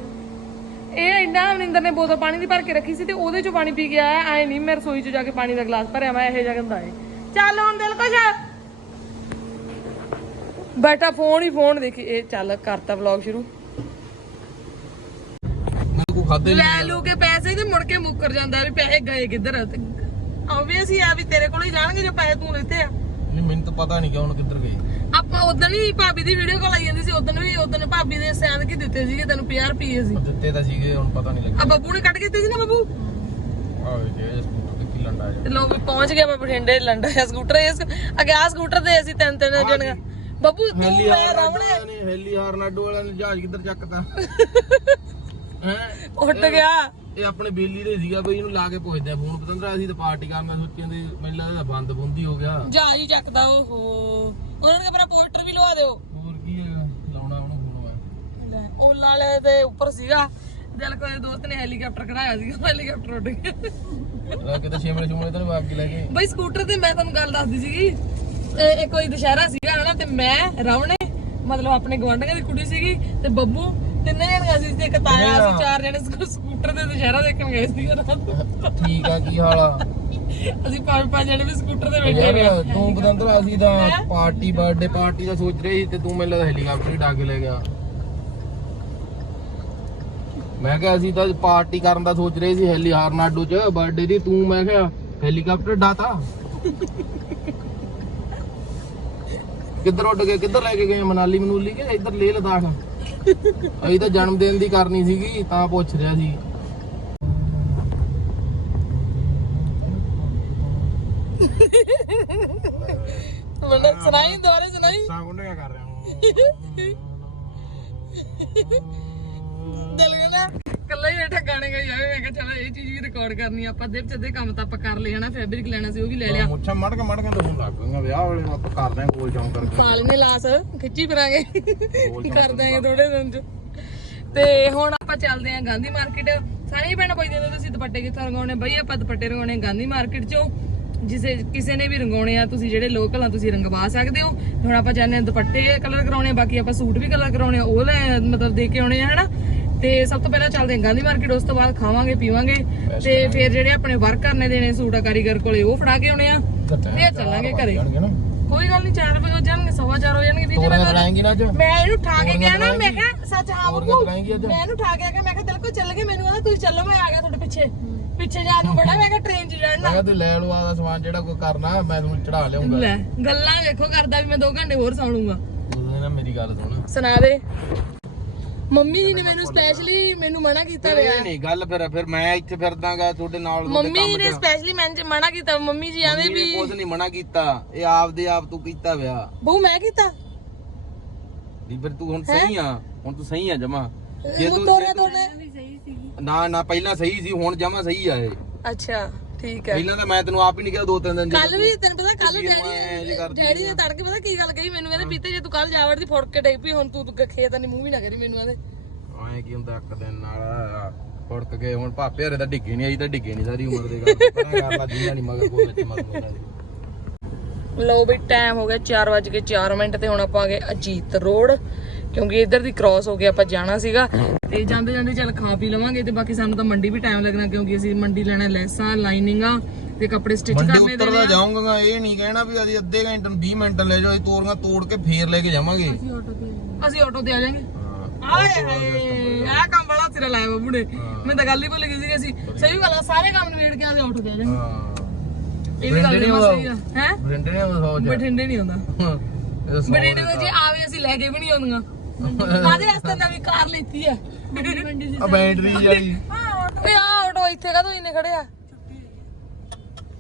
ਇਹ ਇੰਨਾ ਮਨਿੰਦਰ ਨੇ ਬੋਤਲ ਪਾਣੀ ਦੀ ਭਰ ਕੇ ਰੱਖੀ ਸੀ ਤੇ ਉਹਦੇ ਚੋਂ ਪਾਣੀ ਪੀ ਕੇ ਆਇਆ, ਐ ਨਹੀਂ ਮੈਂ ਰਸੋਈ 'ਚ ਜਾ ਕੇ ਪਾਣੀ ਦਾ ਗਲਾਸ ਭਰਿਆ, ਮੈਂ ਇਹੋ ਜਿਹਾ ਗੰਦਾ ਏ। ਚੱਲ ਹੁਣ ਦਿਲ ਕੁਛ ਬੈਠਾ ਫੋਨ ਹੀ ਫੋਨ, ਦੇਖੀ, ਇਹ ਚੱਲ ਕਰਤਾ ਵਲੌਗ ਸ਼ੁਰੂ। ਖਾਦੇ ਲੈ ਲੂ ਕੇ ਪੈਸੇ ਤੇ ਮੁੜ ਕੇ ਮੁੱਕਰ ਜਾਂਦਾ ਵੀ ਪੈਸੇ ਗਏ ਕਿੱਧਰ ਆਬਵੀਅਸ ਆ ਵੀ ਤੇਰੇ ਕੋਲ ਹੀ ਜਾਣਗੇ ਜੋ ਪੈਸੇ ਤੂੰ ਲਿੱਤੇ ਆ। ਨਹੀਂ ਮੈਨੂੰ ਤਾਂ ਪਤਾ ਨਹੀਂ ਕਿ ਹੁਣ ਕਿੱਧਰ ਗਏ। ਆਪਾਂ ਉਦੋਂ ਹੀ ਭਾਬੀ ਦੀ ਵੀਡੀਓ ਕਾਲ ਆਈ ਜਾਂਦੀ ਸੀ ਉਦੋਂ ਵੀ ਉਦੋਂ ਭਾਬੀ ਦੇ ਸੈਂਦ ਕੀ ਦਿੱਤੇ ਸੀਗੇ ਤੈਨੂੰ 50 ਰੁਪਏ ਸੀ। ਦਿੱਤੇ ਤਾਂ ਸੀਗੇ ਹੁਣ ਪਤਾ ਨਹੀਂ ਆ ਲੱਗਿਆ। ਬੱਬੂ ਨੇ ਕੱਢ ਕੇ ਦਿੱਤੇ ਸੀ ਨਾ ਬੱਬੂ? ਆਵੇ ਜੇ ਸਕੂਟਰ ਤੇ ਕੀ ਲੰਡਾ ਤੇ ਲੋ ਵੀ ਪਹੁੰਚ ਗਿਆ ਮੈਂ ਬਠਿੰਡੇ ਲੰਡਾ ਆ ਸਕੂਟਰ। ਇਸ ਅੱਗੇ ਆ ਸਕੂਟਰ ਤੇ ਅਸੀਂ ਤਿੰਨ ਤਿੰਨ ਜਣੀਆਂ। ਬੱਬੂ ਤੂੰ ਮੈਂ ਰਾਵਣੇ ਹੈਲੀ ਹਾਰ ਨਾਡੋ ਵਾਲਿਆਂ ਨੇ ਜਹਾਜ਼ ਕਿੱਧਰ ਚੱਕਤਾ? ਹੈ ਉੱਡ ਗਿਆ। ਇਹ ਆਪਣੇ ਬੇਲੀ ਦੇ ਸੀਗਾ ਬਈ ਇਹਨੂੰ ਲਾ ਕੇ ਪੁੱਛਦੇ ਆ ਫੋਨ ਪਤੰਦਰਾ ਅਸੀਂ ਤਾਂ ਪਾਰਟੀ ਕਰਨਾ ਸੋਚਿਆ ਤੇ ਮੈਨੂੰ ਲੱਗਦਾ ਬੰਦ ਬੁੰਦੀ ਹੋ ਗਿਆ। ਜਹਾਜ਼ ਹੀ ਚੱਕਦਾ ਓਹੋ ਉਹਨਾਂ ਨੇ ਮੇਰਾ ਪੋਸਟਰ ਵੀ ਲਵਾ ਦਿਓ। ਹੋਰ ਕੀ ਲਾਉਣਾ ਉਹਨੂੰ ਫੋਨ ਲੈ, ਉਹ ਲਾਲੇ ਦੇ ਉੱਪਰ ਸੀਗਾ। ਦਿਲ ਕੋਈ ਦੋਸਤ ਨੇ ਹੈਲੀਕਾਪਟਰ ਕਢਾਇਆ ਸੀਗਾ ਹੈਲੀਕਾਪਟਰ ਉੱਡ ਗਿਆ। ਆ ਕਿਤੇ ਸ਼ਿਮਲੇ ਸ਼ਿਮਲੇ ਤਾਂ ਵਾਪ ਕੇ ਲੈ ਗਏ ਬਈ ਸਕੂਟਰ ਤੇ ਮੈਂ ਤੁਹਾਨੂੰ ਗੱਲ ਦੱਸਦੀ ਸੀਗੀ ਇਹ ਇਹ ਕੋਈ ਦੁਸ਼ਹਿਰਾ ਸੀਗਾ ਹਨਾ ਤੇ ਮੈਂ ਰਾਵਣੇ ਮਤਲਬ ਆਪਣੇ ਗਵਾਂਢੀਆਂ ਦੀ ਕੁੜੀ ਸੀਗੀ ਤੇ ਬੱਬੂ ਤਿੰਨੇ ਜਣੇ ਸੀ ਤੇ ਇੱਕ ਤਾਇਆ ਅਸੀਂ ਚਾਰ ਜਣੇ ਸਕੂ- ਸਕੂਟਰ ਤੇ ਦੁਸ਼ਹਿਰਾ ਦੇਖਣ ਗਏ ਰਾਤ ਠੀਕ ਆ ਕੀ ਹਾਲ ਆ? ਅਸੀਂ ਪੰਜ ਪੰਜ ਜਣੇ ਵੀ ਸਕੂਟਰ ਤੇ ਬੈਠੇ ਰਹੇ ਯਾਰ ਤੂੰ ਪਤੰਦਰਾ ਅਸੀਂ ਤਾਂ ਪਾਰਟੀ ਬਰਥਡੇ ਪਾਰਟੀ ਦਾ ਸੋਚ ਰਹੀ ਸੀ ਤੇ ਤੂੰ ਮੈਨੂੰ ਲੱਗਦਾ ਹੈਲੀਕਾਪਟਰ ਹੀ ਡਾ ਕੇ ਲੈ ਗਿਆ। ਮੈਂ ਕਿਹਾ ਅਸੀਂ ਤਾਂ ਪਾਰਟੀ ਕਰਨ ਦਾ ਸੋਚ ਰਹੇ ਸੀ ਹੈਲੀ ਹਾਰਨਾਡੋ ਚ ਬਰਥਡੇ ਦੀ ਤੂੰ ਮੈਂ ਕਿਹਾ ਹੈਲੀਕਾਪਟਰ ਡਾਤਾ। ਕਿੱਧਰ ਉੱਡ ਗਏ? ਕਿੱਧਰ ਲੈ ਕੇ ਗਏ? ਮਨਾਲੀ ਮਨੂਲੀ ਕਿ? ਇੱਧਰ ਲੇਹ ਲਦਾਖ। ਅਸੀਂ ਤਾਂ ਜਨਮ ਦਿਨ ਦੀ ਕਰਨੀ ਸੀਗੀ ਤਾਂ ਪੁੱਛ ਰਿਹਾ ਸੀ। ਮੈਨੂੰ ਸੁਣਾਈ ਦੁਆਰੇ ਸੁਣਾਈ। ਸਾਂ ਗੁੰਡਿਆ ਕਰ ਰਿਹਾ। ਦਿਲ ਕਹਿੰਦਾ ਕੱਲਾ ਹੀ ਬੈਠਾ ਗਾਣੇ ਗਾਈ ਜਾਵੇ। ਮੈਂ ਕਿਹਾ ਚਲੋ ਇਹ ਚੀਜ਼ ਵੀ ਰਿਕਾਰਡ ਕਰਨੀ ਆ। ਆਪਾਂ ਦਿਲ ਚ ਦੇ ਕੰਮ ਤਾਂ ਆਪਾਂ ਕਰ ਲਏ ਹਨਾ ਫੈਬਰਿਕ ਲੈਣਾ ਸੀ ਉਹ ਵੀ ਲੈ ਲਿਆ। ਮੁੱਛਾਂ ਮੜ ਕੇ ਮੜ ਕੇ ਤਾਂ ਹੁਣ ਲੱਗ ਪਈਆਂ ਵਿਆਹ ਵਾਲੇ ਨੂੰ ਆਪਾਂ ਕਰਦੇ ਆਂ ਕੋਲ ਚੌਂਕ ਕਰਕੇ। ਸਾਲ ਨੇ ਲਾਸ ਖਿੱਚੀ ਫਿਰਾਂਗੇ। ਕਰ ਦਾਂਗੇ ਥੋੜੇ ਦਿਨ ਚ। ਤੇ ਹੁਣ ਆਪਾਂ ਚੱਲਦੇ ਆਂ ਗਾਂਧੀ ਮਾਰਕੀਟ। ਸਾਰੇ ਹੀ ਭੈਣਾਂ ਪੁੱਛਦੇ ਨੇ ਤੁਸੀਂ ਦੁਪੱਟੇ ਕਿੱਥੋਂ ਰੰਗਾਉਣੇ? ਬਈ ਆਪਾਂ ਦੁਪੱਟੇ ਰੰਗਾਉਣੇ ਗਾਂਧੀ ਮਾਰਕੀਟ ਚੋਂ। ਜਿਸੇ ਕਿਸੇ ਨੇ ਵੀ ਰੰਗਾਉਣੇ ਆ ਤੁਸੀਂ ਜਿਹੜੇ ਲੋਕਲ ਆ ਤੁਸੀਂ ਰੰਗਵਾ ਸਕਦੇ ਹੋ। ਹੁਣ ਆਪਾਂ ਹਾਂ ਦੁਪੱਟੇ ਕਲਰ ਕਰਾਉਣੇ ਬਾਕੀ ਆਪਾਂ ਸੂਟ ਵੀ ਕਲਰ ਕਰਾਉਣੇ ਉਹ ਲੈ ਮਤਲਬ ਦੇ ਕੇ ਆਉਣੇ ਆ ਹਨਾ? ਤੇ ਸਭ ਤੋਂ ਪਹਿਲਾਂ ਚੱਲਦੇ ਗਾਂਧੀ ਮਾਰਕੀਟ ਉਸ ਤੋਂ ਬਾਅਦ ਖਾਵਾਂਗੇ ਪੀਵਾਂਗੇ ਤੇ ਫਿਰ ਜਿਹੜੇ ਆਪਣੇ ਵਰਕ ਕਰਨੇ ਦੇਣੇ ਸੂਟ ਆ ਕਾਰੀਗਰ ਕੋਲੇ ਉਹ ਫੜਾ ਕੇ ਆਉਣੇ ਆ। ਫਿਰ ਚੱਲਾਂਗੇ ਘਰੇ। ਨਾ। ਕੋਈ ਗੱਲ ਨਹੀਂ 4 ਵਜੇ ਹੋ ਜਾਣਗੇ ਸਵਾ ਚਾਰ ਹੋ ਜਾਣਗੇ। ਵੀ ਮੈਂ ਨਾ ਅੱਜ? ਮੈਂ ਇਹਨੂੰ ਠਾ ਕੇ ਗਿਆ ਨਾ ਮੈਂ ਕਿਹਾ ਸੱਚ ਹਾਂ ਬੱਬੂ ਮੈਂ ਇਹਨੂੰ ਠਾ ਕੇ ਗਿਆ ਮੈਂ ਕਿਹਾ ਤੇਰੇ ਕੋਲ ਚੱਲ ਗਏ ਮੈਨੂੰ ਕਹਿੰਦਾ ਤੁਸੀਂ ਚੱਲੋ ਮੈਂ ਆ ਗਿਆ ਤੁਹਾਡੇ ਪਿੱਛੇ। ਪਿੱਛੇ ਜਾਣ ਨੂੰ ਬੜਾ ਮੈਂ ਕਿਹਾ ਟ੍ਰੇਨ 'ਚ ਮੈਂ ਜਾਣਾ ਕਿਹਾ ਤੂੰ ਲੈ ਲਓ ਆਦਾ ਸਮਾਨ ਜਿਹੜਾ ਕੋਈ ਕਰਨਾ ਮੈਂ ਤੁਹਾਨੂੰ ਚੜਾ ਲਿਆਉਂਗਾ। ਲੈ ਗੱਲਾਂ ਵੇਖੋ ਕਰਦਾ ਵੀ ਮੈਂ 2 ਘੰਟੇ ਹੋਰ ਸੌਂ ਲੂੰਗਾ ਉਹਨੇ ਨਾ ਮੇਰੀ ਗੱਲ ਸੁਣ। ਸੁਣਾ ਦੇ। ਮੰਮੀ ਜੀ ਨੇ ਮੈਨੂੰ ਸਪੈਸ਼ਲੀ ਮੈਨੂੰ ਮਨਾ ਕੀਤਾ ਹੋਇਆ। ਇਹ ਨਹੀਂ ਗੱਲ ਫਿਰ ਫਿਰ ਮੈਂ ਇੱਥੇ ਫਿਰਦਾਗਾ ਤੁਹਾਡੇ ਨਾਲ ਮੰਮੀ ਜੀ ਨੇ ਸਪੈਸ਼ਲੀ ਮੈਨੂੰ ਮਨਾ ਕੀਤਾ ਮੰਮੀ ਜੀ ਆਂਦੇ ਵੀ ਕੁਝ ਨਹੀਂ ਮਨਾ ਕੀਤਾ ਇਹ ਆਪਦੇ ਆਪ ਤੂੰ ਕੀਤਾ ਵਿਆਹ ਬਹੂ ਮੈਂ ਕੀਤਾ? ਵੀ ਫਿਰ ਤੂੰ ਹੁਣ ਸਹੀ ਆ ਹੁਣ ਤੂੰ ਸਹੀ ਆ ਜਮਾ। ਜੇ ਉਹ ਤੂੰ ਤੋਰਿਆ ਤੋਰਨੇ। ਨਾ ਨਾ ਪਹਿਲਾਂ ਸਹੀ ਸੀ ਹੁਣ ਜਮਾ ਸਹੀ ਆ ਇਹ। ਅੱਛਾ। ਠੀਕ ਹੈ। ਪਹਿਲਾਂ ਤਾਂ ਮੈਂ ਤੈਨੂੰ ਆਪ ਹੀ ਨਹੀਂ ਕਿਹਾ ਦੋ ਤਿੰਨ ਦਿਨ ਕੱਲ ਵੀ ਤੈਨੂੰ ਪਤਾ ਕੱਲ ਤੂੰ ਐਂ ਜੇ ਡੈਡੀ ਕਰਦੀ ਡੈਡੀ ਨੇ ਤੜਕੇ ਪਤਾ ਕੀ ਗੱਲ ਕਹੀ? ਮੈਨੂੰ ਕਹਿੰਦੇ ਪੀਤੇ ਜੇ ਤੂੰ ਕੱਲ ਜਾਵੜ ਦੀ ਫੁੜ ਕੇ ਡਿੱਗ ਪਈ ਹੁਣ ਤੂੰ ਖੇਤ ਨਹੀਂ ਮੂੰਹ ਵੀ ਨਾ ਕਰੀ ਮੈਨੂੰ ਕਹਿੰਦੇ। ਐਂ ਕੀ ਹੁੰਦਾ ਇੱਕ ਦਿਨ ਨਾਲ ਫੁੜਕ ਕੇ ਹੁਣ ਭਾਪੇ ਹਰੇ ਤਾਂ ਡਿੱਗੇ ਨਹੀਂ ਆਈ ਤਾਂ ਡਿੱਗੇ ਨਹੀਂ ਸਾਰੀ ਉਮਰ ਦੇ ਗੱਲ ਪਰਾਂ ਕਰ ਲਾ ਜਿੰਨਾ ਨਹੀਂ ਮਗਰ ਕੋਈ ਵਿੱਚ ਮਰਨ ਉਹਨਾਂ ਦੀ ਲਓ ਬਈ ਟਾਈਮ ਹੋ ਗਿਆ 4:04 ਮਿੰਟ ਤੇ ਹੁਣ ਆਪਾਂ ਆ ਗਏ ਅਜੀਤ ਰੋਡ। ਕਿਉਂਕਿ ਇੱਧਰ ਦੀ ਕ੍ਰਾਸ ਹੋ ਕੇ ਆਪਾਂ ਜਾਣਾ ਸੀਗਾ ਤੇ ਜਾਂਦੇ ਜਾਂਦੇ ਚੱਲ ਖਾ ਪੀ ਲਵਾਂਗੇ ਤੇ ਬਾਕੀ ਸਾਨੂੰ ਤਾਂ ਮੰਡੀ ਵੀ ਟਾਈਮ ਲੱਗਣਾ ਕਿਉਂਕਿ ਅਸੀਂ ਮੰਡੀ ਲੈਣਾ ਲੈਸਾਂ ਲਾਈਨਿੰਗਾਂ ਤੇ ਕੱਪੜੇ ਸਟਿਚ ਮੰਡੀ ਕਰਨੇ ਉੱਤਰਦਾ ਜਾਊਂਗਾ ਇਹ ਨਹੀਂ ਕਹਿਣਾ ਵੀ ਅਸੀਂ ਅੱਧੇ ਘੰਟੇ ਨੂੰ 20 ਮਿੰਟ ਲੈ ਜਾਓ ਅਸੀਂ ਤੋਰੀਆਂ ਤੋੜ ਕੇ ਫੇਰ ਲੈ ਕੇ ਜਾਵਾਂਗੇ। ਅਸੀਂ ਆਟੋ ਤੇ ਆ ਜਾਾਂਗੇ। ਹਾਂ ਆਏ ਹਾਏ ਆ ਕੰਮ ਬੜਾ ਸਿਰਾ ਲਾਇਆ ਬਾਬੂ ਨੇ ਮੈਂ ਤਾਂ ਗੱਲ ਹੀ ਭੁੱਲ ਗਈ ਸੀ ਅਸੀਂ ਸਹੀ ਗੱਲ ਆ ਸਾਰੇ ਕੰਮ ਨਿਬੇੜ ਕੇ ਆਦੇ ਆਟੋ ਤੇ ਆ ਜਾਾਂਗੇ। ਹਾਂ। ਇਹ ਵੀ ਗੱਲ ਸਹੀ ਆ। ਹੈ? ਬਠਿੰਡੇ ਨਹੀਂ ਆਉਂਦਾ ਬਠਿੰਡੇ ਵਿੱਚ ਜੇ ਆਵੇ ਅਸੀਂ ਲੈ ਕੇ ਵੀ ਨਹੀਂ ਆਉਂਦੀਆਂ। ਕਾਦੇ ਵਾਸਤੇ ਨਵੀਂ ਕਾਰ ਲੈਤੀ ਆ? ਆ ਬੈਟਰੀ ਜਾਈ ਓਏ ਆ ਆਟੋ ਇੱਥੇ ਕਾ ਇੰਨੇ ਖੜੇ ਆ?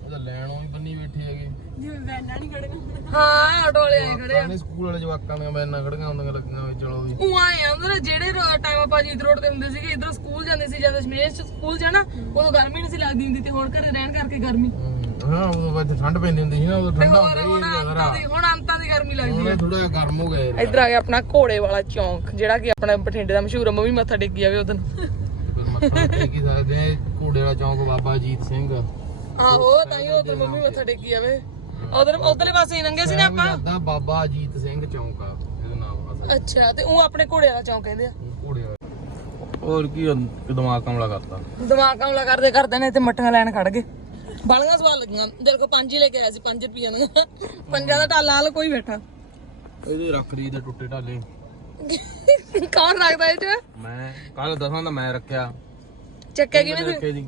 ਉਹਦਾ ਲੈਣ ਉਹ ਹੀ ਬੰਨੀ ਬੈਠੇ ਹੈਗੇ। ਜਿਵੇਂ ਵੈਨਾਂ ਨਹੀਂ ਖੜੀਆਂ। ਹਾਂ ਆਟੋ ਵਾਲੇ ਆਏ ਖੜੇ ਆ। ਆਪਣੇ ਸਕੂਲ ਵਾਲੇ ਜਵਾਕਾਂ ਦੀਆਂ ਬੈਨਾਂ ਖੜੀਆਂ ਹੁੰਦੀਆਂ ਲੱਗੀਆਂ ਹੋਈਆਂ, ਚਲੋ ਵੀ। ਉਹ ਆਏ ਆ ਅੰਦਰ ਜਿਹੜੇ ਟਾਈਮ ਆਪਾਂ ਜੀਤ ਰੋਡ ਤੇ ਹੁੰਦੇ ਸੀਗੇ ਇਧਰ ਸਕੂਲ ਜਾਂਦੇ ਸੀ ਜਦੋਂ ਸ਼ਮੇਸ਼ ਸਕੂਲ ਜਾਣਾ ਉਦੋਂ ਗਰਮੀ ਨਹੀਂ ਸੀ ਲੱਗਦੀ ਹੁੰਦੀ ਤੇ ਹੁਣ ਘਰੇ ਰਹਿਣ ਕਰਕੇ ਗਰਮੀ। ਹਮ, ਹਾਂ ਉਦੋਂ ਬਾਅਦ ਠੰਡ ਪੈਂਦੀ ਹੁੰਦੀ ਸੀ ਨਾ ਉਦੋਂ ਠੰਡਾ ਹੋਰ ਹੁੰਦਾ ਹੁਣ ਸੀ। ਅੰਤਾਂ ਦੀ ਹੁਣ ਅੰਤਾਂ ਦੀ ਗਰਮੀ ਲੱਗਦੀ ਹੁਣ ਥੋੜਾ ਜਿਹਾ ਗਰਮ ਹੋ ਗਿਆ ਯਾਰ। ਇੱਧਰ ਆ ਗਿਆ ਆਪਣਾ ਘੋੜੇ ਵਾਲਾ ਚੌਂਕ ਜਿਹੜਾ ਕਿ ਆਪਣਾ ਬਠਿੰਡੇ ਦਾ ਮਸ਼ਹੂਰ ਆ ਮੈਂ ਵੀ ਮੱਥਾ ਟੇਕੀ ਜਾਵੇ ਉਦੋਂ ਫਿਰ ਮੱਥਾ ਟੇਕ ਹੀ ਸਕਦੇ ਆ ਘੋੜੇ ਵਾਲਾ ਚੌਂਕ ਬਾਬਾ ਅਜੀਤ ਸਿੰਘ। ਆਹੋ ਤਾਂ ਹੀ ਉਦੋਂ ਮੰਮੀ ਮੱਥਾ ਟੇਕੀ ਜਾਵੇ ਉਧਰ ਉਧਰਲੇ ਪਾਸੇ ਹੀ ਲੰਘੇ ਸੀ ਨਾ ਆਪਾਂ? ਦਾ ਬਾਬਾ ਅਜੀਤ ਸਿੰਘ ਚੌਂਕ ਆ ਇਹਦਾ ਨਾਮ ਆ ਅੱਛਾ ਤੇ ਉਹ ਆਪਣੇ ਘੋੜੇ ਵਾਲਾ ਚੌਂਕ ਕਹਿੰਦੇ ਆ। ਘੋੜੇ ਵਾਲਾ। ਹੋਰ ਕੀ ਦਿਮਾਗ ਕਮਲਾ ਕਰਤਾ। ਦਿਮਾਗ ਕਮਲਾ ਕਰਦੇ ਕਰਦੇ ਨੇ ਇੱਥੇ ਮੱਠੀਆਂ ਲੈਣ ਖੜ ਗਏ। ਬਾਲੀਆਂ ਸਵਾਲ ਲੱਗੀਆਂ। ਜਿਹੜੇ ਕੋ ਪੰਜ ਹੀ ਲੈ ਕੇ ਆਇਆ ਸੀ 5 ਰੁਪਈਆ ਦੀਆਂ ਪੰਜਾਂ ਦਾ ਟਾਲਾ ਹਾਲ ਕੋਈ ਬੈਠਾ। ਇਹਦੇ ਰੱਖ ਲਈ ਦੇ ਟੁੱਟੇ ਢਾਲੇ ਕੌਣ ਰੱਖਦਾ ਇਹ ਚ? ਮੈਂ ਕੱਲ ਦਸਾਂ ਦਾ ਮੈਂ ਰੱਖਿਆ। ਚੱਕਿਆ ਕਿਹਨੇ ਕਿਵੇਂ ਰੱਖੇ ਜੀ?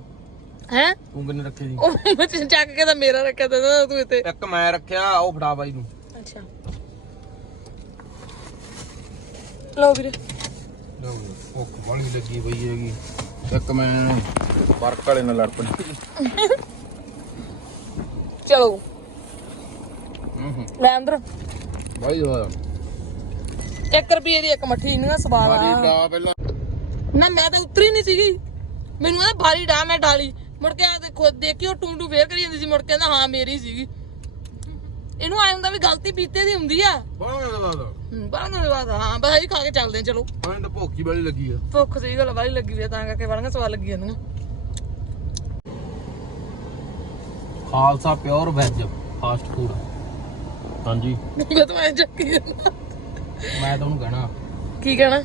ਹੈ? ਤੂੰ ਕਿੰਨੇ ਰੱਖੇ ਜੀ? ਉਹ ਮੈਂ ਚੱਕ ਕੇ ਤਾਂ ਮੇਰਾ ਰੱਖਿਆ ਤੇ ਤੂੰ ਇੱਥੇ। ਇੱਕ ਮੈਂ ਰੱਖਿਆ ਉਹ ਫੜਾ ਬਾਈ ਨੂੰ। ਅੱਛਾ। ਲਓ ਵੀਰੇ। ਲਓ ਭੁੱਖ ਬੜੀ ਲੱਗੀ ਪਈ ਹੈਗੀ। ਇੱਕ ਮੈਂ ਵਰਕ ਵਾਲੇ ਨਾਲ ਲੜ ਪਈ। ਚਲੋ। ਹੂੰ ਹੂੰ ਲੈ ਅੰਦਰ। ਬਾਈ ਹੋਇਆ 1 ਰੁਪਏ ਦੀ ਇੱਕ ਮੱਠੀ ਦਾ ਸਵਾਦ ਮਾਰੀ ਆ। ਡਾ ਪਹਿਲਾਂ। ਨਾ ਮੈਂ ਤਾਂ ਉਤਰੀ ਨਹੀਂ ਸੀਗੀ। ਮੈਨੂੰ ਆ ਭਾਰੀ ਡਾ ਮੈਂ ਡਾਲੀ। ਮੁੜ ਕੇ ਆ ਦੇਖੀ ਉਹ ਟੂੰ ਟੂ ਫੇਰ ਕਰੀ ਜਾਂਦੀ ਸੀ। ਮੁੜ ਕੇ ਕਹਿੰਦਾ ਹਾਂ ਮੇਰੀ ਸੀਗੀ। ਇਹਨੂੰ ਆਏ ਹੁੰਦਾ ਵੀ ਗਲਤੀ ਪੀਤੇ ਦੀ ਹੁੰਦੀ ਆ। ਬਾਹਰ ਦਾ ਬਾਅਦ ਹਾਂ ਬਸ ਇਹ ਖਾ ਕੇ ਚੱਲਦੇ ਆ ਚਲੋ। ਮੈਂ ਤਾਂ ਭੁੱਖ ਹੀ ਬੜੀ ਲੱਗੀ ਆ। ਭੁੱਖ ਸਹੀ ਗੱਲ ਵਾਲੀ ਲੱਗੀ ਵੀ ਆ, ਤਾਂ ਕਰਕੇ ਵਾਲੀਆਂ ਸਵਾਦ ਲੱਗੀ ਜਾਂਦੀਆਂ। Khalsa pure veg fast food. ਹਾਂਜੀ। ਮੈਂ ਤਾਂ ਐਂ ਚੱਕੀ। ਮੈਂ ਤਾਂ ਉਹਨੂੰ ਕਹਿਣਾ। ਕੀ ਕਹਿਣਾ?